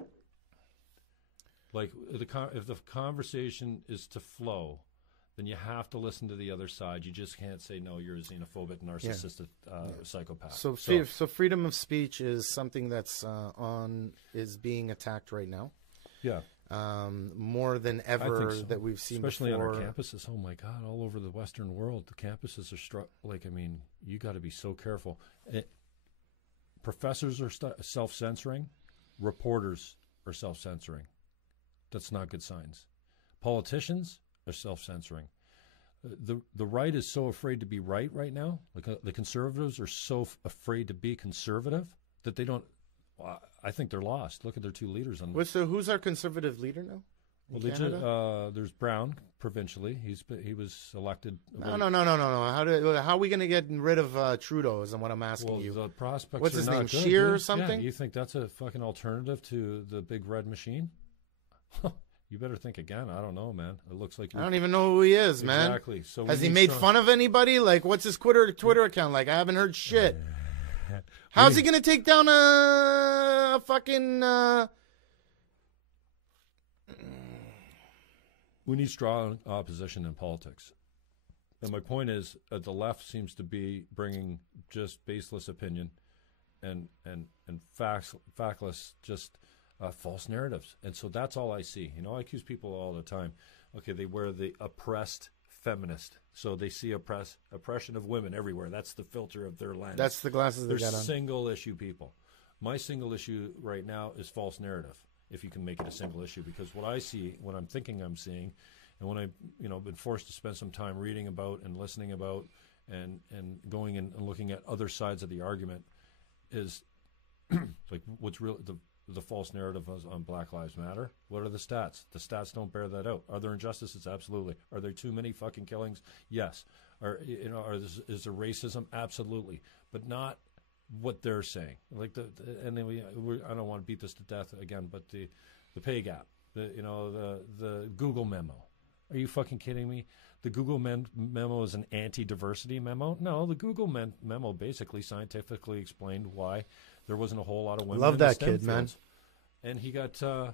Like, if the conversation is to flow, then you have to listen to the other side. You just can't say, no, you're a xenophobic, narcissistic psychopath. So freedom of speech is something that's is being attacked right now. Yeah. More than ever so. That we've seen especially before. On our campuses. Oh, my God, all over the Western world, the campuses are you got to be so careful. Professors are self-censoring. Reporters are self-censoring. That's not good signs. Politicians are self-censoring. The right is so afraid to be right now. Like the conservatives are so afraid to be conservative that they don't. I think they're lost. Look at their two leaders. So who's our conservative leader now? Well, there's Brown provincially. He was elected. No. How are we going to get rid of Trudeau? Is what I'm asking you. The prospects. What's are his not name? Good, Scheer or something? Yeah, you think that's a fucking alternative to the big red machine? You better think again. I don't know, man. It looks like I don't even know who he is, man. Exactly. So has he made fun of anybody? Like, what's his Twitter account like? I haven't heard shit. How's he going to take down a fucking? We need strong opposition in politics. And my point is, the left seems to be bringing just baseless opinion and factless, just false narratives. And so that's all I see. I accuse people all the time. Okay, they wear the oppressed feminist. So they see oppression of women everywhere. That's the filter of their lens. That's the glasses they got on. They're single issue people. My single issue right now is false narrative, if you can make it a single issue, because what I see, what I'm thinking I'm seeing, and when I've been forced to spend some time reading about and listening about and going and looking at other sides of the argument, is like what's real the false narrative on Black Lives Matter. What are the stats? The stats don't bear that out. Are there injustices? Absolutely. Are there too many fucking killings? Yes. Is there racism? Absolutely. But not what they're saying. Like and then I don't want to beat this to death again, but the pay gap, the Google memo. Are you fucking kidding me? The Google memo is an anti-diversity memo? No, the Google memo basically scientifically explained why there wasn't a whole lot of women. Love in that the STEM kid, fields. man. And he got, I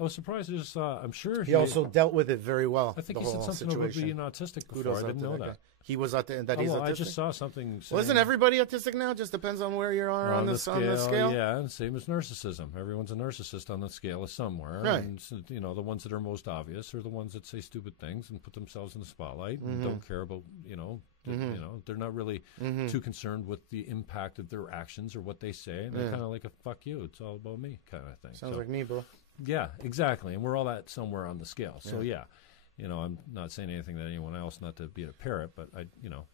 was surprised. I'm sure he also dealt with it very well. I think he said something about being autistic before. I didn't know that. He was he's autistic. I just saw something. Well, isn't everybody autistic now? Just depends on where you are on the scale. Yeah, same as narcissism. Everyone's a narcissist on that scale is somewhere. Right. And, the ones that are most obvious are the ones that say stupid things and put themselves in the spotlight and don't care about, they're not really too concerned with the impact of their actions or what they say. And they're kind of like a fuck you, it's all about me kind of thing. Sounds like me, bro. Yeah, exactly. And we're all at somewhere on the scale. So, yeah. I'm not saying anything that anyone else, not to be a parrot, but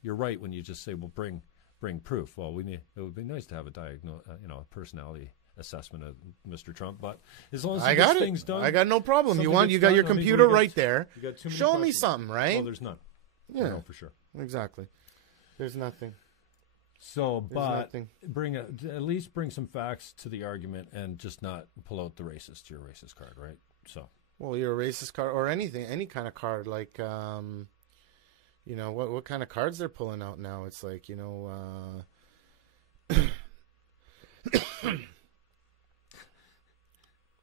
you're right when you just say, well, bring proof. Well, it would be nice to have a personality assessment of Mr. Trump, but as long as I got things done, I got no problem. You got your computer right there. Show me something, right? Oh, there's none. Yeah, no, for sure. Exactly. There's nothing. So, but at least bring some facts to the argument and just not pull out your racist card, right? So. Well, you're a racist card or anything, any kind of card. Like, you know, what kind of cards they're pulling out now. It's like, you know,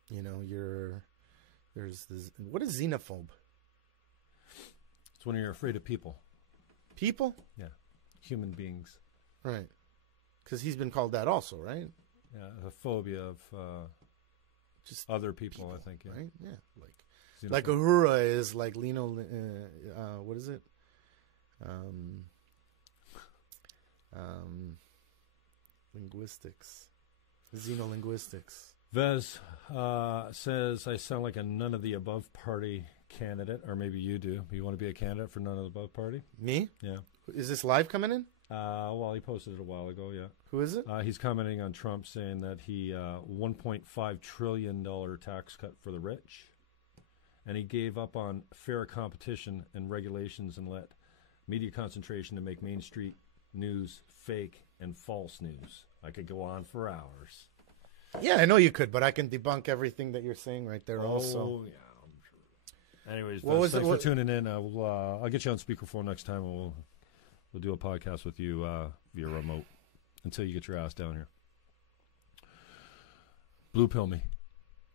you know, there's this, what is xenophobe? It's when you're afraid of people. People? Yeah. Human beings. Right. Because he's been called that also, right? Yeah, a phobia of just other people, I think. Yeah. Right? Yeah. Xenophobe. Like Uhura is like what is it? Linguistics. Xenolinguistics. Vez says, I sound like a none of the above party candidate, or maybe you do. You want to be a candidate for none of the above party? Me? Yeah. Is this live coming in? Well, he posted it a while ago, yeah. Who is it? He's commenting on Trump saying that he $1.5 trillion tax cut for the rich. And he gave up on fair competition and regulations and let media concentration to make Main Street news fake and false news. I could go on for hours. Yeah, I know you could, but I can debunk everything that you're saying right there also. Oh, yeah, I'm sure. Anyways, thanks for tuning in. I'll get you on speakerphone next time, and we'll do a podcast with you via remote until you get your ass down here. Blue pill me.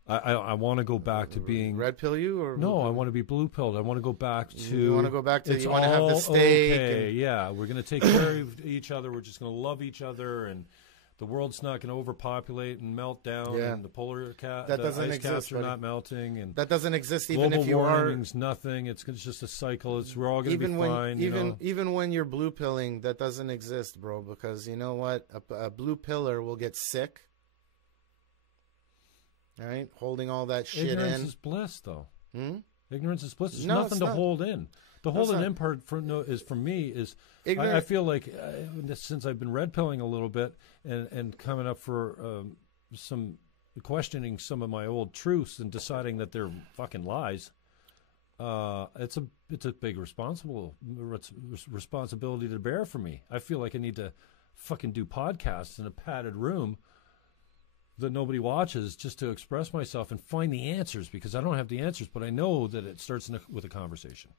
I want to go back to being red pill you or no. I want to be blue pilled. I want to go back to. You want to go back to. You want to have the steak. Okay, yeah. We're going to take care of each other. We're just going to love each other, and the world's not going to overpopulate and melt down. Yeah. And the polar cap, that the doesn't ice exist, caps are buddy. not melting, and that doesn't exist. Even global if you are warming's nothing. It's just a cycle. We're all going to be fine. Even when you're blue pilling, that doesn't exist, bro. Because you know what, a blue piller will get sick. All right, holding all that shit Ignorance in. is bliss, though. Hmm? Ignorance is bliss. There's No, nothing it's to not. hold in. The holding in part for me is I feel like since I've been red pilling a little bit and coming up for some questioning some of my old truths and deciding that they're fucking lies. It's a big responsibility to bear for me. I feel like I need to fucking do podcasts in a padded room that nobody watches just to express myself and find the answers, because I don't have the answers, but I know that it starts with a conversation.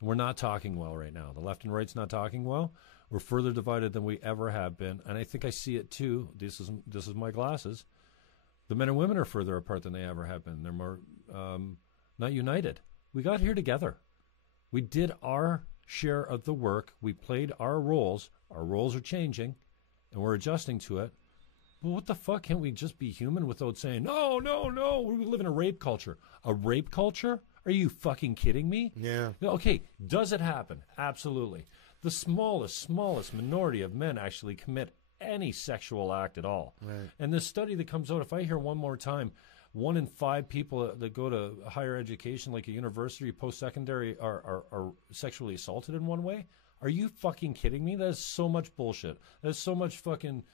We're not talking well right now. The left and right's not talking well. We're further divided than we ever have been, and I think I see it too. This is my glasses. The men and women are further apart than they ever have been. They're more not united. We got here together. We did our share of the work. We played our roles. Our roles are changing, and we're adjusting to it. Well, what the fuck? Can't we just be human without saying, no, we live in a rape culture. A rape culture? Are you fucking kidding me? Yeah. Okay, does it happen? Absolutely. The smallest minority of men actually commit any sexual act at all. Right. And this study that comes out, if I hear one more time, 1 in 5 people that go to higher education, like a university, post-secondary, are sexually assaulted in one way, are you fucking kidding me? That is so much bullshit. That is so much fucking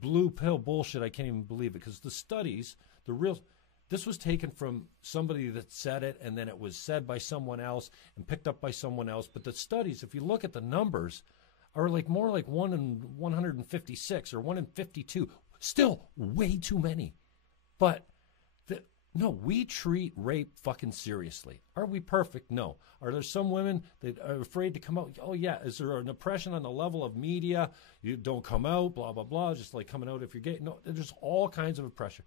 blue pill bullshit. I can't even believe it, because the studies, this was taken from somebody that said it, and then it was said by someone else and picked up by someone else. But the studies, if you look at the numbers, are more like 1 in 156 or 1 in 52. Still way too many. But no, we treat rape fucking seriously. Are we perfect? No. Are there some women that are afraid to come out? Oh, yeah. Is there an oppression on the level of media? You don't come out, blah, blah, blah, just like coming out if you're gay. No, there's all kinds of oppression.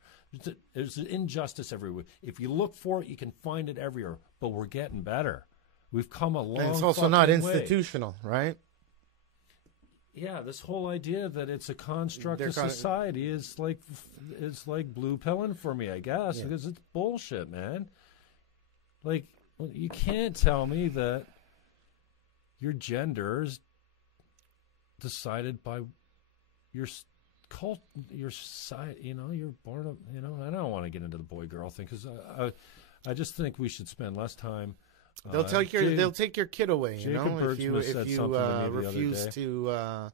There's injustice everywhere. If you look for it, you can find it everywhere. But we're getting better. We've come a long way. And it's also not institutional, right? Yeah, this whole idea that it's a construct of society is like blue pilling for me, I guess, because it's bullshit, man. Like, you can't tell me that your gender is decided by your cult, your society. You know, you're born up. You know, I don't want to get into the boy-girl thing, because I just think we should spend less time. They'll take your kid away, you know, if you refuse to.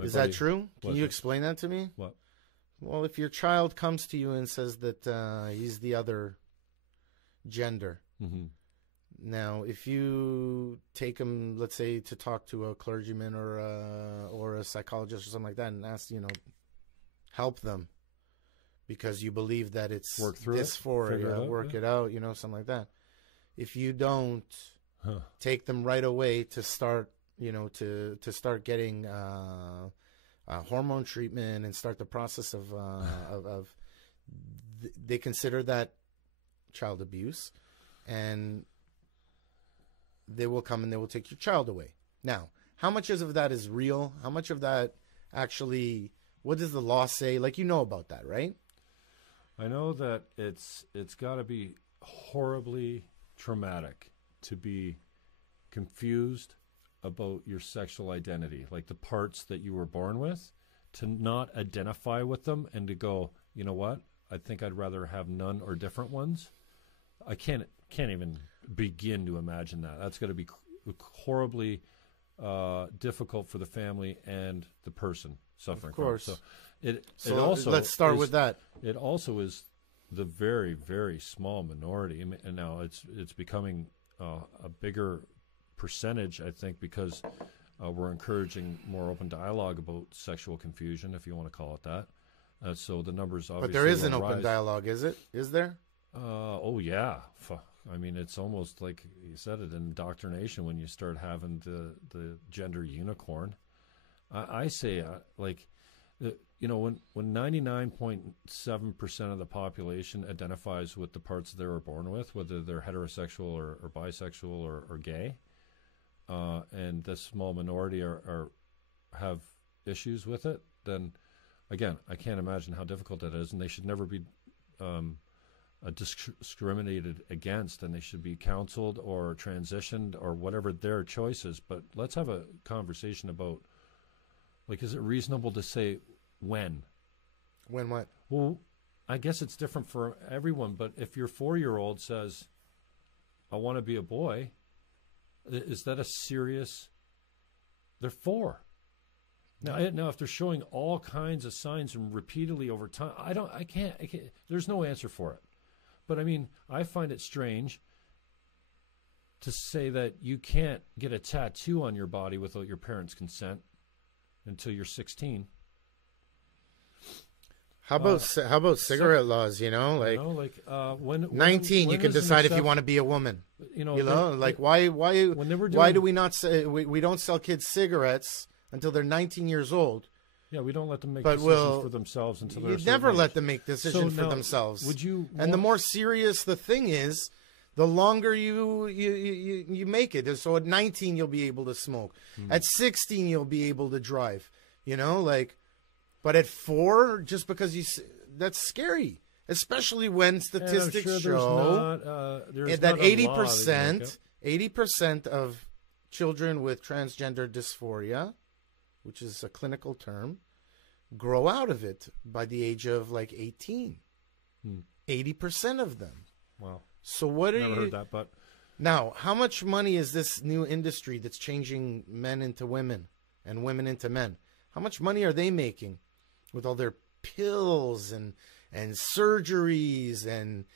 Is that true? Can you explain that to me? What? Well, if your child comes to you and says that he's the other gender, now if you take him, let's say, to talk to a clergyman or a psychologist or something like that, and ask, help them because you believe that it's dysphoria, work it out, something like that. If you don't take them right away to start, to start getting hormone treatment and start the process of they consider that child abuse, and they will come and they will take your child away. Now, how much of that is real? How much of that actually, what does the law say? Like, about that, right? I know that it's got to be horribly traumatic to be confused about your sexual identity, like the parts that you were born with, to not identify with them and to go, you know what? I think I'd rather have none or different ones. I can't even begin to imagine that. That's going to be horribly difficult for the family and the person suffering. Of course. From it. So it also let's start with that. It also is the very, very small minority, and now it's becoming a bigger percentage, I think, because we're encouraging more open dialogue about sexual confusion, if you want to call it that. So the numbers obviously. But there is an will open rise. dialogue, is it? Is there? Oh yeah. I mean, it's almost like you said, it indoctrination when you start having the gender unicorn. I say when 99.7% of the population identifies with the parts they were born with, whether they're heterosexual or bisexual or gay, and this small minority have issues with it, then again, I can't imagine how difficult that is, and they should never be discriminated against, and they should be counseled or transitioned or whatever their choice is. But let's have a conversation about, like, is it reasonable to say when? When what? Well, I guess it's different for everyone, but if your 4-year-old says, I want to be a boy, is that a serious... They're 4. Now, if they're showing all kinds of signs and repeatedly over time, I can't, there's no answer for it. But I mean, I find it strange to say that you can't get a tattoo on your body without your parents' consent until you're 16. How about cigarette laws? When 19, you can decide if you want to be a woman. Why do we not say we don't sell kids cigarettes until they're 19 years old? Yeah, we don't let them make decisions for themselves until they're. You never let them make decisions for themselves. Would you? And the more serious the thing is, the longer you make it. So at 19, you'll be able to smoke. At 16, you'll be able to drive. But at 4, just because that's scary, especially when statistics show that 80% of children with transgender dysphoria, which is a clinical term, grow out of it by the age of 18. 80% of them. Wow. So what are Never heard that, but now, how much money is this new industry that's changing men into women and women into men? How much money are they making with all their pills and surgeries? And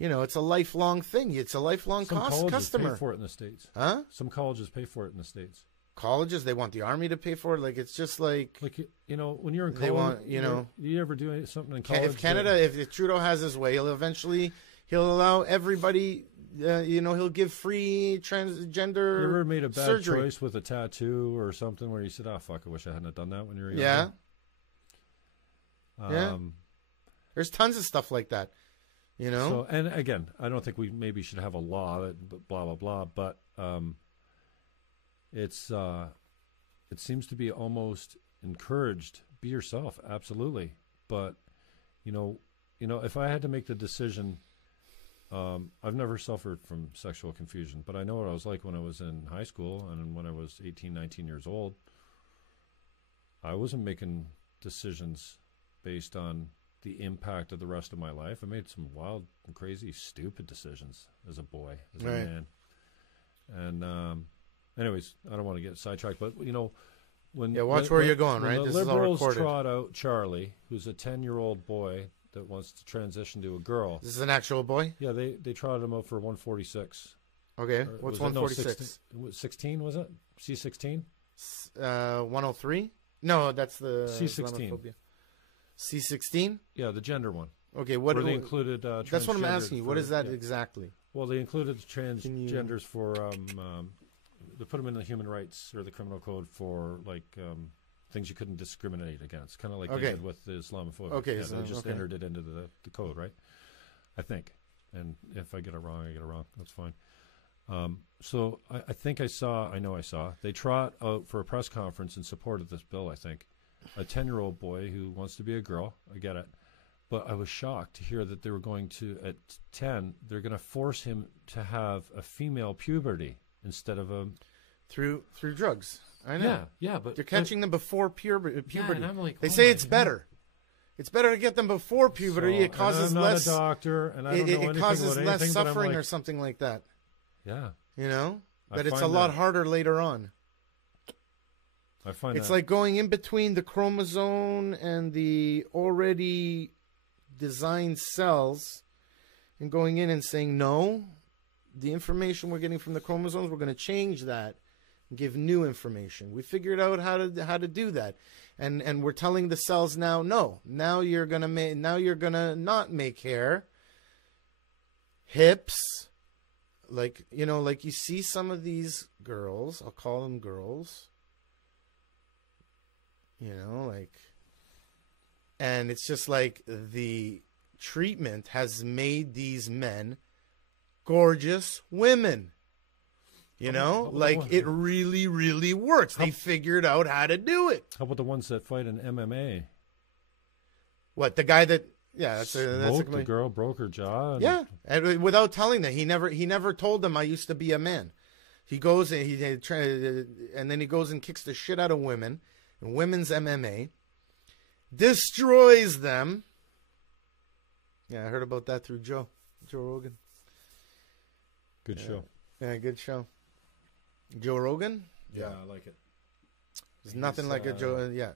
it's a lifelong thing. It's a lifelong customer. Some colleges pay for it in the States. Huh? Some colleges pay for it in the States. Colleges, they want the army to pay for it. It's just when you're in college, they want, do you ever do something in college? If Canada, if Trudeau has his way, he'll allow everybody. He'll give free transgender. You ever made a bad surgery. choice with a tattoo or something where you said, "Oh fuck, I wish I hadn't done that when you were young"? Yeah. Yeah. There's tons of stuff like that. So, and again, I don't think we maybe should have a law that blah blah blah, but it seems to be almost encouraged. Be yourself, absolutely. But if I had to make the decision, I've never suffered from sexual confusion, but I know what I was like when I was in high school and when I was 18, 19 years old. I wasn't making decisions based on the impact of the rest of my life. I made some wild and crazy, stupid decisions as a boy, as a man. And anyways, I don't want to get sidetracked, but when watch where you're going, right? The This is all liberals recorded. trot out Charlie, who's a 10-year-old boy that wants to transition to a girl. This is an actual boy? Yeah, they trotted him out for 146. Okay, what's 146? 16 was it? C16? 103? No, that's the C16. Islamophobia. C16? Yeah, the gender one. Okay, where they included that's what I'm asking you. What is that exactly? Well, they included the transgenders for they put them in the human rights or the criminal code for like things you couldn't discriminate against, kind of like they did with the Islamophobia. Okay, yeah, so, they just entered it into the code, right? I think, and if I get it wrong, I get it wrong. That's fine. So I think I know I saw they trot out for a press conference in support of this bill. I think a 10-year-old boy who wants to be a girl. I get it. But I was shocked to hear that they were going to, at 10, they're going to force him to have a female puberty instead of a... Through drugs. I know. Yeah, but... They're catching them before puberty. Yeah, and I'm like, they say it's better. It's better to get them before puberty. So, it causes I'm not less... a doctor, and I don't know anything it causes about less anything, suffering like, or something like that. Yeah. You know? I That it's a find lot that- harder later on. I find It's that... like going in between the chromosome and the already designed cells and going in and saying, no, the information we're getting from the chromosomes, we're going to change that and give new information. We figured out how to do that. And we're telling the cells now, no, now you're going to not make hair, hips, like, you know, like you see some of these girls, I'll call them girls, you know, like, and it's just like the treatment has made these men gorgeous women. You know, like it really, really works. They figured out how to do it. How about the ones that fight in MMA? What, the guy that, yeah, that's the girl, broke her jaw. And yeah, and without telling them, he never told them I used to be a man. He goes and and then he goes and kicks the shit out of women in women's MMA. Destroys them. Yeah, I heard about that through Joe Rogan. Good show. Yeah, good show. Joe Rogan? Yeah, I like it. There's nothing like a Joe. Yeah,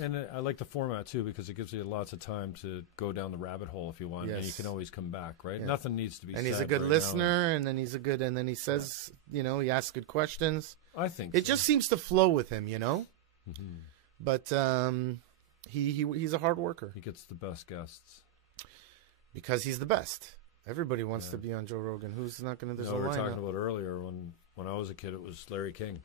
and I like the format too because it gives you lots of time to go down the rabbit hole if you want, and you can always come back. Right? Yeah. Nothing needs to be. And said he's a good right listener, and then he says, you know, he asks good questions. I think it just seems to flow with him, you know. Mm-hmm. But he's a hard worker. He gets the best guests because he's the best. Everybody wants to be on Joe Rogan. Who's not going to? There's a we were lineup. talking about earlier when I was a kid, it was Larry King.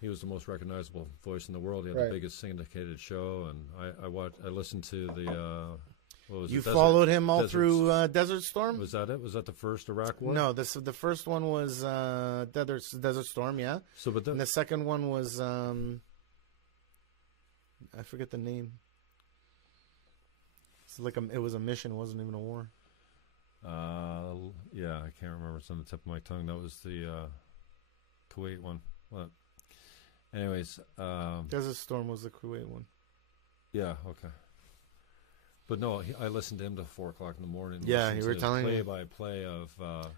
He was the most recognizable voice in the world. He had the biggest syndicated show, and I listened to the. What was you it? followed him all through Desert Storm? Was that it? Was that the first Iraq war? No, the first one was Desert Storm, yeah. So, but and the second one was I forget the name. It's like it was a mission. It wasn't even a war. Yeah, I can't remember. It's on the tip of my tongue. That was the Kuwait one. What? Anyways, Desert Storm was the Kuwait one. Yeah. Okay. But no, I listened to him till 4 o'clock in the morning. Yeah, you were telling me play-by-play of.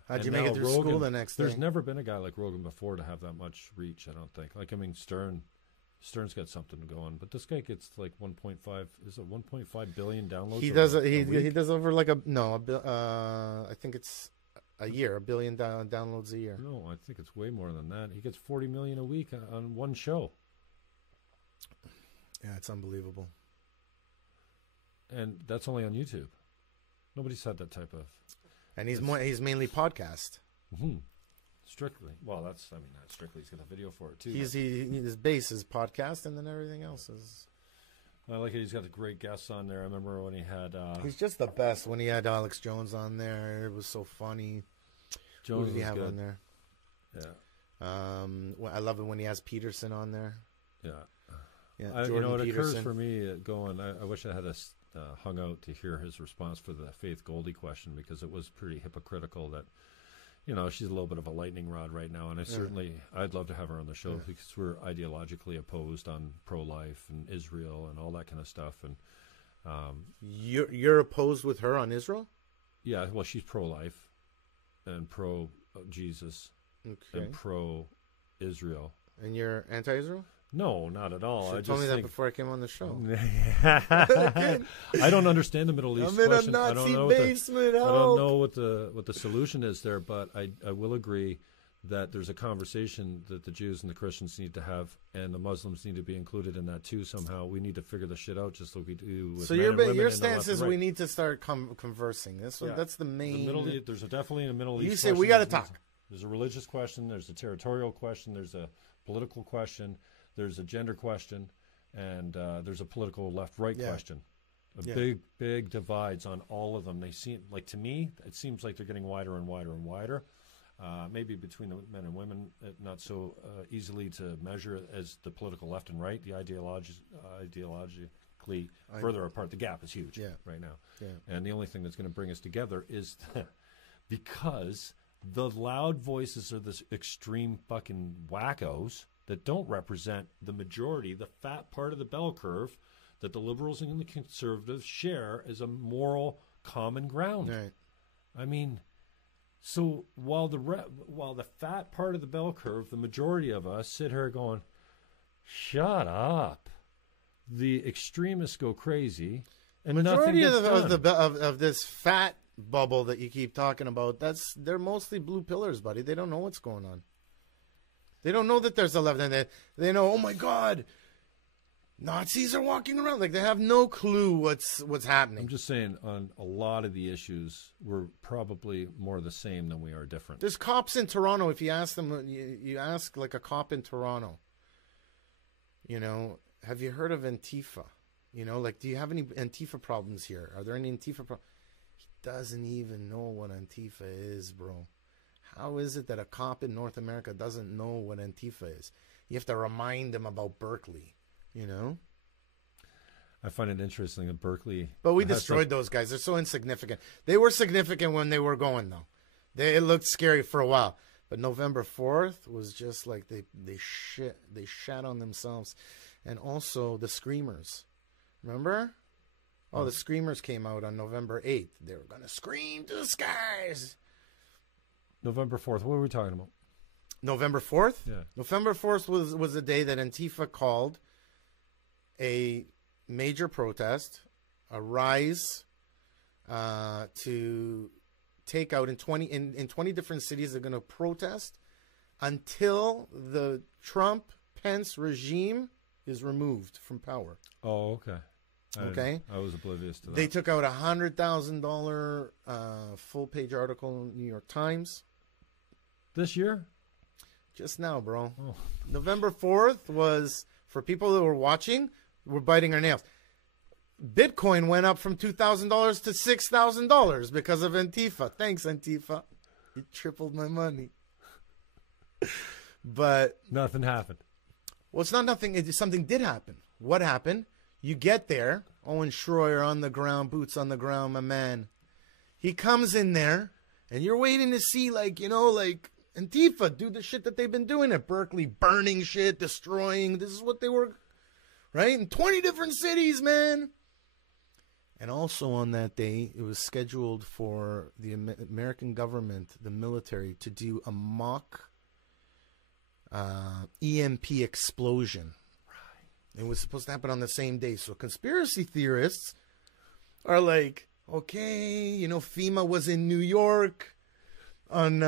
How'd you make it through school the next day? There's never been a guy like Rogan before to have that much reach. I don't think. Like, I mean, Stern's got something going, but this guy gets like 1.5. Is it 1.5 billion downloads? He does. He does over like I think it's a year, 1 billion downloads a year. No, I think it's way more than that. He gets 40 million a week on one show. Yeah, it's unbelievable. And that's only on YouTube. Nobody's had that type of. And he's mainly podcast. Mm-hmm. Strictly. Well, not strictly. He's got a video for it too. His base is podcast, and then everything else is. I like it. He's got the great guests on there. I remember when he had. He's just the best. When he had Alex Jones on there, it was so funny. Jones Who did he have good. on there? Yeah. I love it when he has Peterson on there. Yeah. Yeah. You know, it occurs for me going. I wish I had hung out to hear his response for the Faith Goldie question because it was pretty hypocritical that. You know, she's a little bit of a lightning rod right now, and I'd love to have her on the show because we're ideologically opposed on pro-life and Israel and all that kind of stuff. And you're opposed with her on Israel? Yeah, well, she's pro-life and pro-Jesus and pro-Israel. And you're anti-Israel? No, not at all. You told me that before I came on the show. I don't understand the Middle East question. I'm in a Nazi basement. I don't know what the solution is there, but I will agree that there's a conversation that the Jews and the Christians need to have, and the Muslims need to be included in that too somehow. We need to figure this shit out just like we do with so men and women your and the stance left and is right. we need to start conversing. That's the main. There's definitely a Middle East. You say question. we got to talk. There's a religious question. There's a territorial question. There's a political question. There's a gender question, and there's a political left-right question. Big divides on all of them. They seem like, to me, it seems like they're getting wider and wider and wider. Maybe between the men and women, not so easily to measure as the political left and right. The ideologically further apart. The gap is huge right now. Yeah. And the only thing that's going to bring us together is because the loud voices are this extreme fucking wackos that don't represent the majority, the fat part of the bell curve that the liberals and the conservatives share as a moral common ground. Right. I mean, so while the fat part of the bell curve, the majority of us sit here going, "Shut up," the extremists go crazy, and majority nothing gets done. of this fat bubble that you keep talking about, they're mostly blue pillars, buddy. They don't know what's going on. They don't know that there's a left, and they know, oh my God, Nazis are walking around. Like, they have no clue what's happening. I'm just saying, on a lot of the issues, we're probably more the same than we are different. There's cops in Toronto. If you ask them, you ask like a cop in Toronto, have you heard of Antifa? Do you have any Antifa problems here? Are there any Antifa problems? He doesn't even know what Antifa is, bro. How is it that a cop in North America doesn't know what Antifa is? You have to remind them about Berkeley. I find it interesting that Berkeley... But we destroyed those guys. They're so insignificant. They were significant when they were going, though. It looked scary for a while. But November 4th was just like they shat on themselves. And also the Screamers. Remember? Oh, the Screamers came out on November 8th. They were going to scream to the skies. November 4th. What were we talking about? November 4th? Yeah. November 4th was the day that Antifa called a major protest, a rise to take out in 20 different cities. They're going to protest until the Trump-Pence regime is removed from power. Oh, okay. I was oblivious to that. They took out $100,000 full-page article in the New York Times. This year? Just now, bro. Oh. November 4th was, for people that were watching, we're biting our nails. Bitcoin went up from $2,000 to $6,000 because of Antifa. Thanks, Antifa. You tripled my money. But nothing happened. Well, it's not nothing. Something did happen. What happened? You get there. Owen Schroyer on the ground, boots on the ground, my man. He comes in there, and you're waiting to see, Antifa do the shit that they've been doing at Berkeley, burning shit, destroying. This is what they were, right? In 20 different cities, man. And also on that day, it was scheduled for the American government, the military, to do a mock EMP explosion. Right. It was supposed to happen on the same day. So conspiracy theorists are like, okay, FEMA was in New York on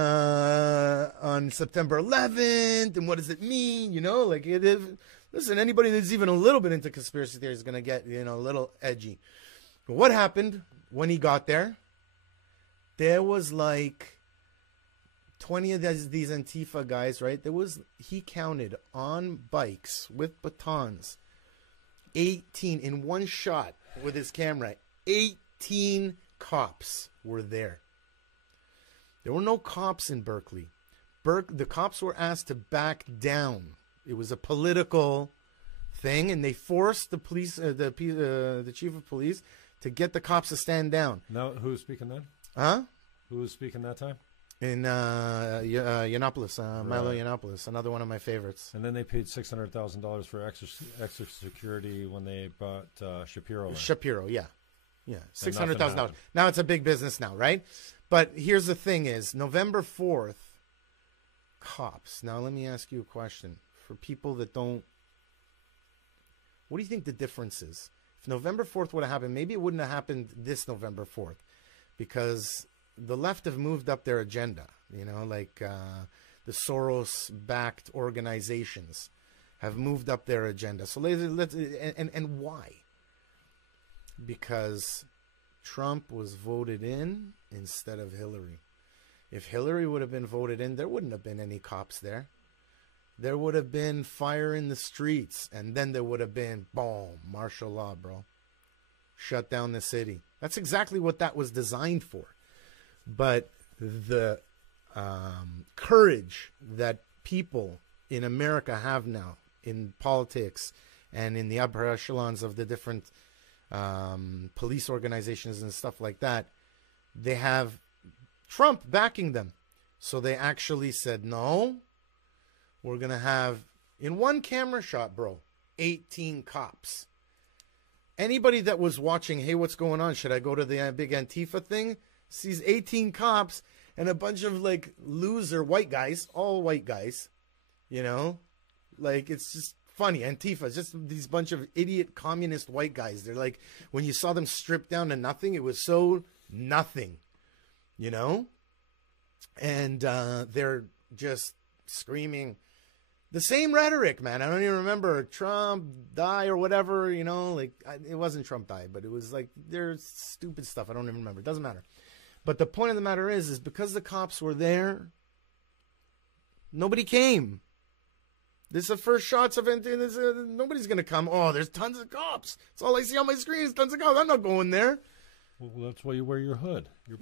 September 11th, and what does it mean? It is. Listen, anybody that's even a little bit into conspiracy theory is going to get, a little edgy. But what happened when he got there? There was 20 of these Antifa guys, right? He counted on bikes with batons, 18 in one shot with his camera. 18 cops were there. There were no cops in Berkeley. The cops were asked to back down. It was a political thing, and they forced the police, the chief of police, to get the cops to stand down. Now, who was speaking then? Huh? Who was speaking that time? In Yiannopoulos, Milo Yiannopoulos, another one of my favorites. And then they paid $600,000 for extra security when they brought Shapiro in. Shapiro, yeah. $600,000. Now it's a big business now, right? But here's the thing is, November 4th, cops. Now let me ask you a question. For people that don't, what do you think the difference is? If November 4th would have happened, maybe it wouldn't have happened this November 4th, because the left have moved up their agenda. the Soros-backed organizations have moved up their agenda. So let's and why? Because Trump was voted in instead of Hillary. If Hillary would have been voted in, there wouldn't have been any cops there. There would have been fire in the streets, and then there would have been, boom, martial law, bro. Shut down the city. That's exactly what that was designed for. But the courage that people in America have now in politics and in the upper echelons of the different police organizations and stuff like that, they have Trump backing them. So they actually said, no, we're going to have, in one camera shot, bro, 18 cops. Anybody that was watching, hey, what's going on? Should I go to the big Antifa thing? Sees 18 cops and a bunch of, like, loser white guys, all white guys, you know? Like, it's just funny. Antifa, just these bunch of idiot communist white guys. They're like, when you saw them stripped down to nothing, it was so nothing, you know? And they're just screaming the same rhetoric, man. I don't even remember Trump die or whatever, you know, like it wasn't Trump died, but it was like there's stupid stuff. I don't even remember. It doesn't matter. But the point of the matter is because the cops were there, nobody came. This is the first shots of it. Nobody's going to come. Oh, there's tons of cops. That's all I see on my screen is tons of cops. I'm not going there. Well, that's why you wear your hood, your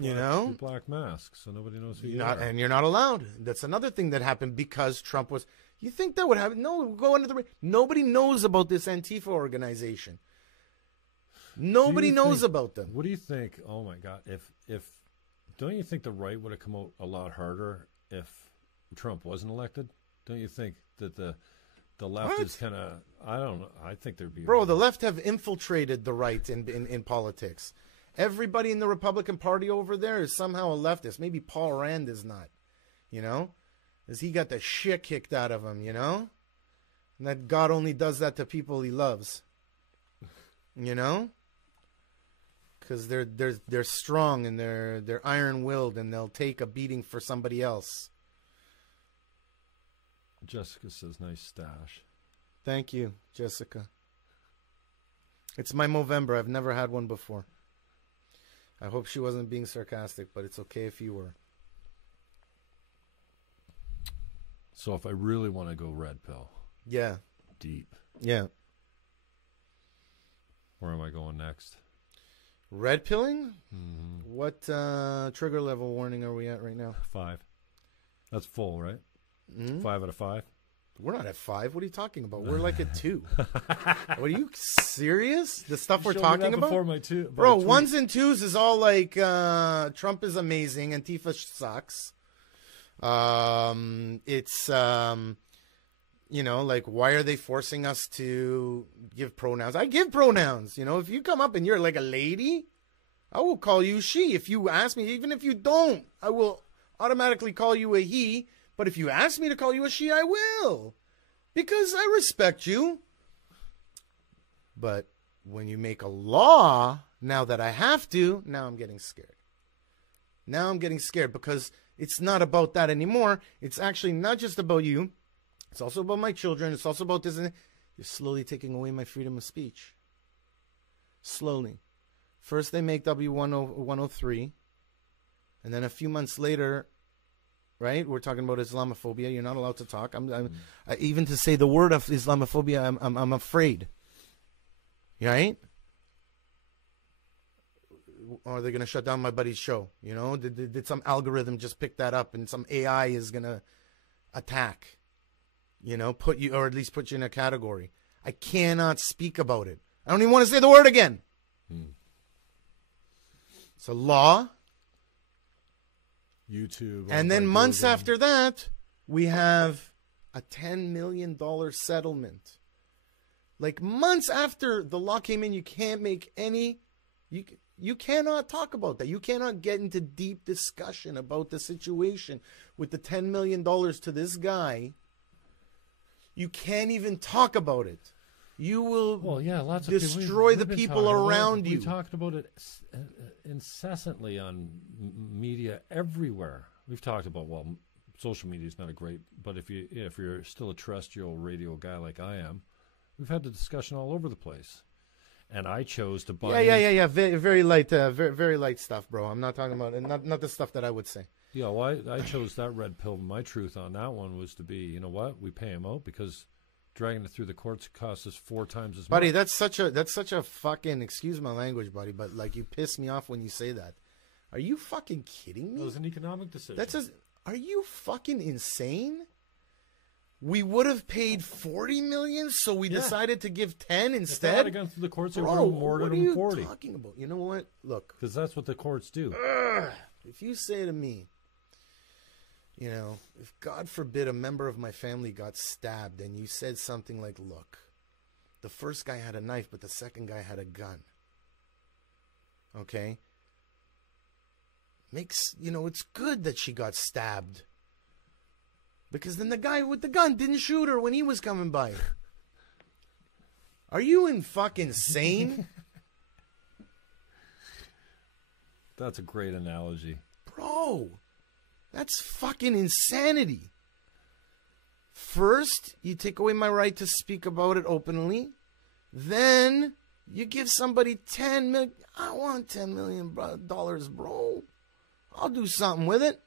black mask, so nobody knows who you are. And you're not allowed. That's another thing that happened because Trump was. You think that would happen? No, go under the. Nobody knows about this Antifa organization. Nobody knows about them. What do you think? Oh my God! If don't you think the right would have come out a lot harder if Trump wasn't elected? Don't you think that the left is kind of? I don't know. I think there'd be. Bro, the left have infiltrated the right in politics. Everybody in the Republican Party over there is somehow a leftist. Maybe Paul Rand is not, you know, because he got the shit kicked out of him, you know, and that God only does that to people he loves, you know, because they're strong and they're iron-willed and they'll take a beating for somebody else. Jessica says, "Nice stash." Thank you, Jessica. It's my Movember. I've never had one before. I hope she wasn't being sarcastic, but it's okay if you were. So if I really want to go red pill. Yeah. Deep. Yeah. Where am I going next? Red pilling? Mm-hmm. What trigger level warning are we at right now? 5. That's full, right? Mm-hmm. 5 out of 5? We're not at 5. What are you talking about? We're like at 2. What are you serious? The stuff we're talking about? Before my Bro, 1s and 2s is all like Trump is amazing. Antifa sucks. It's you know, like why are they forcing us to give pronouns? I give pronouns. You know, if you come up and you're like a lady, I will call you she. If you ask me, even if you don't, I will automatically call you a he. But if you ask me to call you a she, I will. Because I respect you. But when you make a law, now that I have to, now I'm getting scared. Now I'm getting scared because it's not about that anymore. It's actually not just about you. It's also about my children. It's also about this. You're slowly taking away my freedom of speech. Slowly. First they make W103. And then a few months later... Right, we're talking about Islamophobia. You're not allowed to talk. Even to say the word of Islamophobia, I'm afraid. Right? Or are they going to shut down my buddy's show? You know, did some algorithm just pick that up, and some AI is going to attack? You know, put you, or at least put you in a category. I cannot speak about it. I don't even want to say the word again. It's a law. YouTube. And then months after that, we have a $10 million settlement. Like months after the law came in, you can't make any, you cannot talk about that. You cannot get into deep discussion about the situation with the $10 million to this guy. You can't even talk about it. You will destroy the people around you. We talked about it incessantly on media everywhere. We've talked about, social media is not a great, but if you're still a terrestrial radio guy like I am, we've had the discussion all over the place. And I chose to buy. Yeah. Very light, very light stuff, bro. I'm not talking about not the stuff that I would say. Yeah, well, I chose that red pill. My truth on that one was to be, you know what, we pay him out because dragging it through the courts costs us 4 times as much. Buddy, that's such a fucking, excuse my language, buddy, but like you piss me off when you say that. Are you fucking kidding me? It was an economic decision. Are you fucking insane? We would have paid $40 million, so we decided to give 10 instead. If they had gone through the courts, they would have awarded them 40. What are you talking about? You know what? Look, because that's what the courts do. If you say to me, you know, if God forbid a member of my family got stabbed, and you said something like, "Look, the first guy had a knife, but the second guy had a gun." Okay, it's good that she got stabbed. Because then the guy with the gun didn't shoot her when he was coming by. Are you in fucking sane? That's a great analogy. Bro, that's fucking insanity. First, you take away my right to speak about it openly. Then, you give somebody $10 million. I want $10 million, bro. I'll do something with it.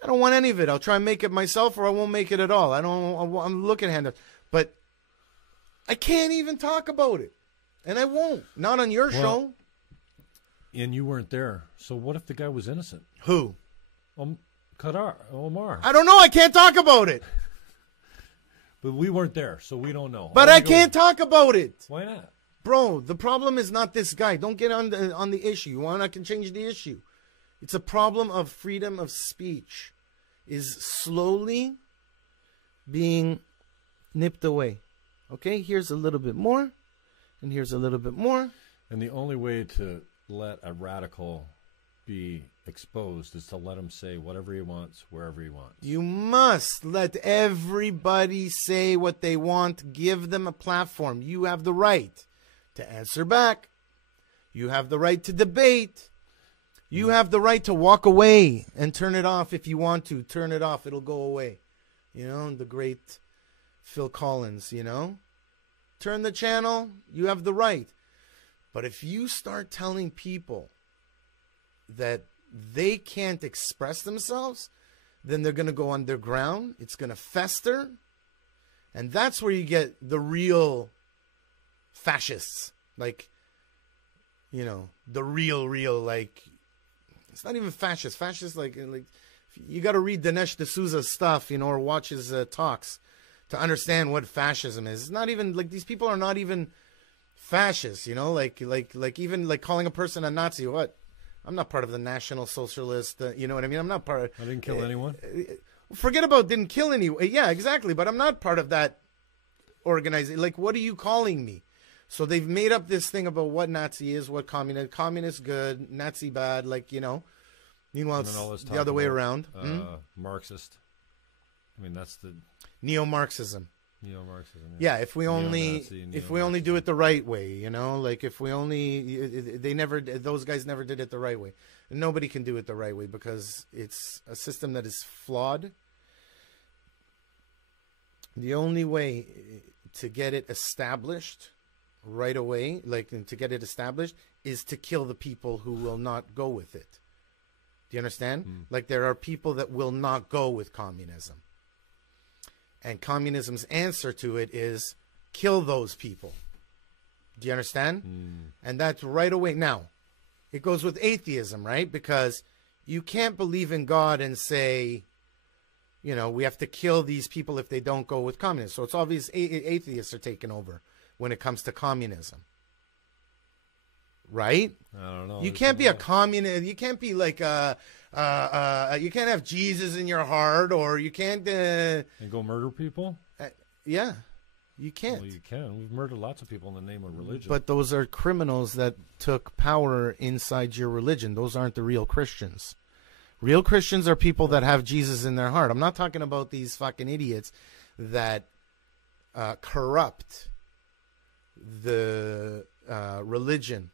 I don't want any of it. I'll try and make it myself, or I won't make it at all. I'm looking at it. But I can't even talk about it. And I won't. Not on your show. And you weren't there. So what if the guy was innocent? Who? Omar. I don't know. I can't talk about it. But we weren't there, so we don't know. But I can't talk about it. Why not? Bro, the problem is not this guy. Don't get on the issue. You want? I can change the issue. It's a problem of freedom of speech is slowly being nipped away. Okay, here's a little bit more, and here's a little bit more. And the only way to let a radical be exposed is to let him say whatever he wants, wherever he wants. You must let everybody say what they want. Give them a platform. You have the right to answer back. You have the right to debate. You have the right to walk away and turn it off if you want to. Turn it off. It'll go away. You know, the great Phil Collins, you know. Turn the channel. You have the right. But if you start telling people that they can't express themselves, then they're going to go underground. It's going to fester. And that's where you get the real fascists. Like, you know, the real, like... It's not even fascist. Fascist, like you got to read Dinesh D'Souza's stuff, you know, or watch his talks to understand what fascism is. It's not even like these people are not even fascists, you know, like even like calling a person a Nazi. What? I'm not part of the National Socialist. You know what I mean? I'm not part of. I didn't kill anyone. Forget about didn't kill anyone. Yeah, exactly. But I'm not part of that organization. Like, what are you calling me? So they've made up this thing about what Nazi is, what communist good, Nazi bad, like, you know. Meanwhile, it's the other way around. Marxist. I mean, that's the... Neo-Marxism. Neo-Marxism. Yeah, if we only do it the right way, you know, like if we only... those guys never did it the right way. And nobody can do it the right way because it's a system that is flawed. The only way to get it established... right away, like to get it established, is to kill the people who will not go with it. Do you understand? Like there are people that will not go with communism. And communism's answer to it is kill those people. Do you understand? And that's right away. Now, it goes with atheism, right? Because you can't believe in God and say, you know, we have to kill these people if they don't go with communism. So it's obvious atheists are taking over when it comes to communism. Right? I don't know. You can't be a communist. You can't be like you can't have Jesus in your heart, or you can't and go murder people? Yeah. You can't. Well, you can. We've murdered lots of people in the name of religion. But those are criminals that took power inside your religion. Those aren't the real Christians. Real Christians are people that have Jesus in their heart. I'm not talking about these fucking idiots that corrupt the religion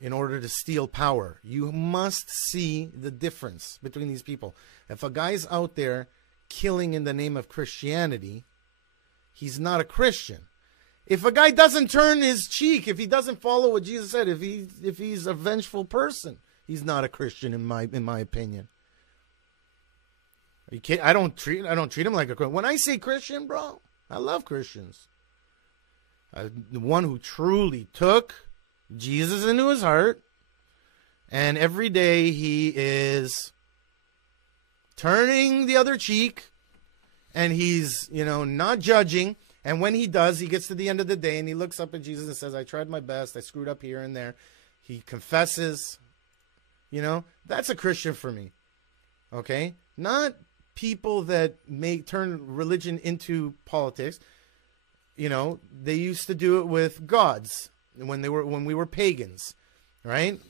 in order to steal power. You must see the difference between these people. If a guy's out there killing in the name of Christianity, he's not a Christian. If a guy doesn't turn his cheek, if he doesn't follow what Jesus said, if he's a vengeful person, he's not a Christian in my opinion. Are you kidding? I don't treat him like a Christian. When I say Christian, bro, I love Christians. The one who truly took Jesus into his heart, and every day he is turning the other cheek, and he's, not judging. And when he does, he gets to the end of the day and he looks up at Jesus and says, I tried my best. I screwed up here and there. He confesses. That's a Christian for me. Okay? Not people that may turn religion into politics. They used to do it with gods when we were pagans, right?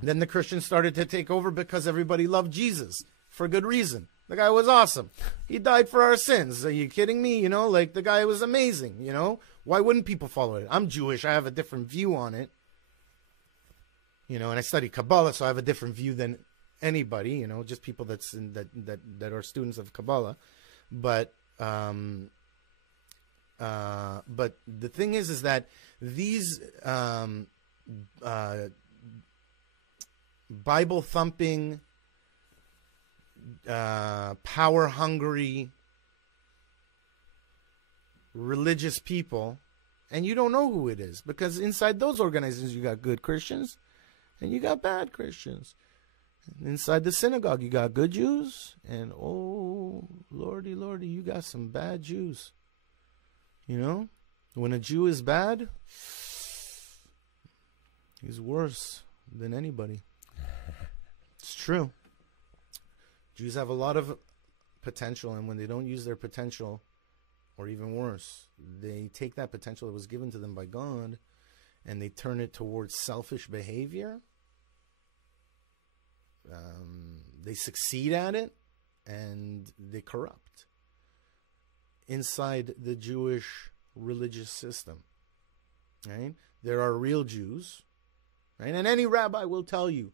Then the Christians started to take over because everybody loved Jesus for good reason. The guy was awesome. He died for our sins. Are you kidding me? The guy was amazing. Why wouldn't people follow it? I'm Jewish. I have a different view on it. And I study Kabbalah, so I have a different view than anybody. Just people that are students of Kabbalah. But the thing is that these Bible thumping, power hungry, religious people, and you don't know who it is, because inside those organizations you got good Christians and you got bad Christians. Inside the synagogue you got good Jews, and oh lordy you got some bad Jews. When a Jew is bad, he's worse than anybody. It's true. Jews have a lot of potential, and when they don't use their potential, or even worse, they take that potential that was given to them by God and they turn it towards selfish behavior. They succeed at it, and they corrupt inside the Jewish religious system. Right? There are real Jews, right? And any rabbi will tell you,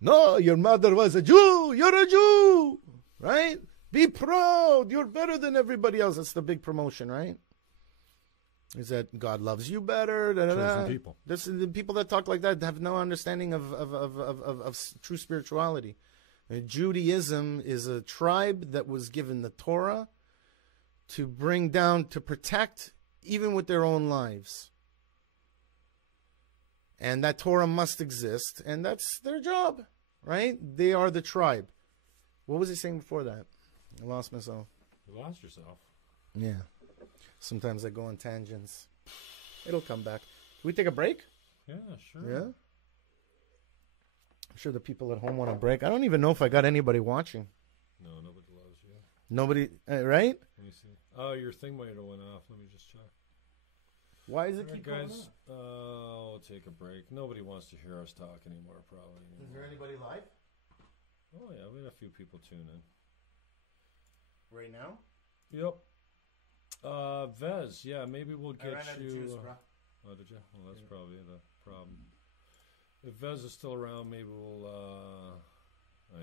no, your mother was a Jew. You're a Jew, right? Be proud. You're better than everybody else. That's the big promotion, right? Is that God loves you better? Chosen people. This is the people that talk like that have no understanding of true spirituality. And Judaism is a tribe that was given the Torah to bring down, to protect, even with their own lives. And that Torah must exist, and that's their job, right? They are the tribe. What was he saying before that? I lost myself. You lost yourself. Yeah. Sometimes I go on tangents. It'll come back. Can we take a break? Yeah, sure. Yeah? I'm sure the people at home want a break. I don't even know if I got anybody watching. No, nobody loves you. Nobody, right? Let me see. Oh, your thing might have went off. Let me just check. Why is it All keep right, going guys, I'll take a break. Nobody wants to hear us talk anymore, probably. Is there anybody live? Oh, yeah, we had a few people tune in. Right now? Yep. Vez, yeah, maybe we'll get you. Juice, bro. Oh, did you? Well, that's probably the problem. If Vez is still around, maybe we'll.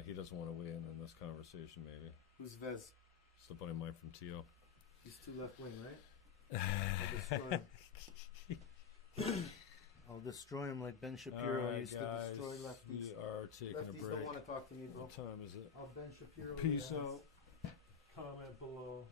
He doesn't want to weigh in this conversation, maybe. Who's Vez? It's the buddy of mine from TO. He's too left wing, right? I'll destroy him like Ben Shapiro right, used guys, to destroy lefties. We are taking Lefties a break. don't want to talk to me, bro. What time is it? I'll Ben Shapiro. Peace out. Comment below.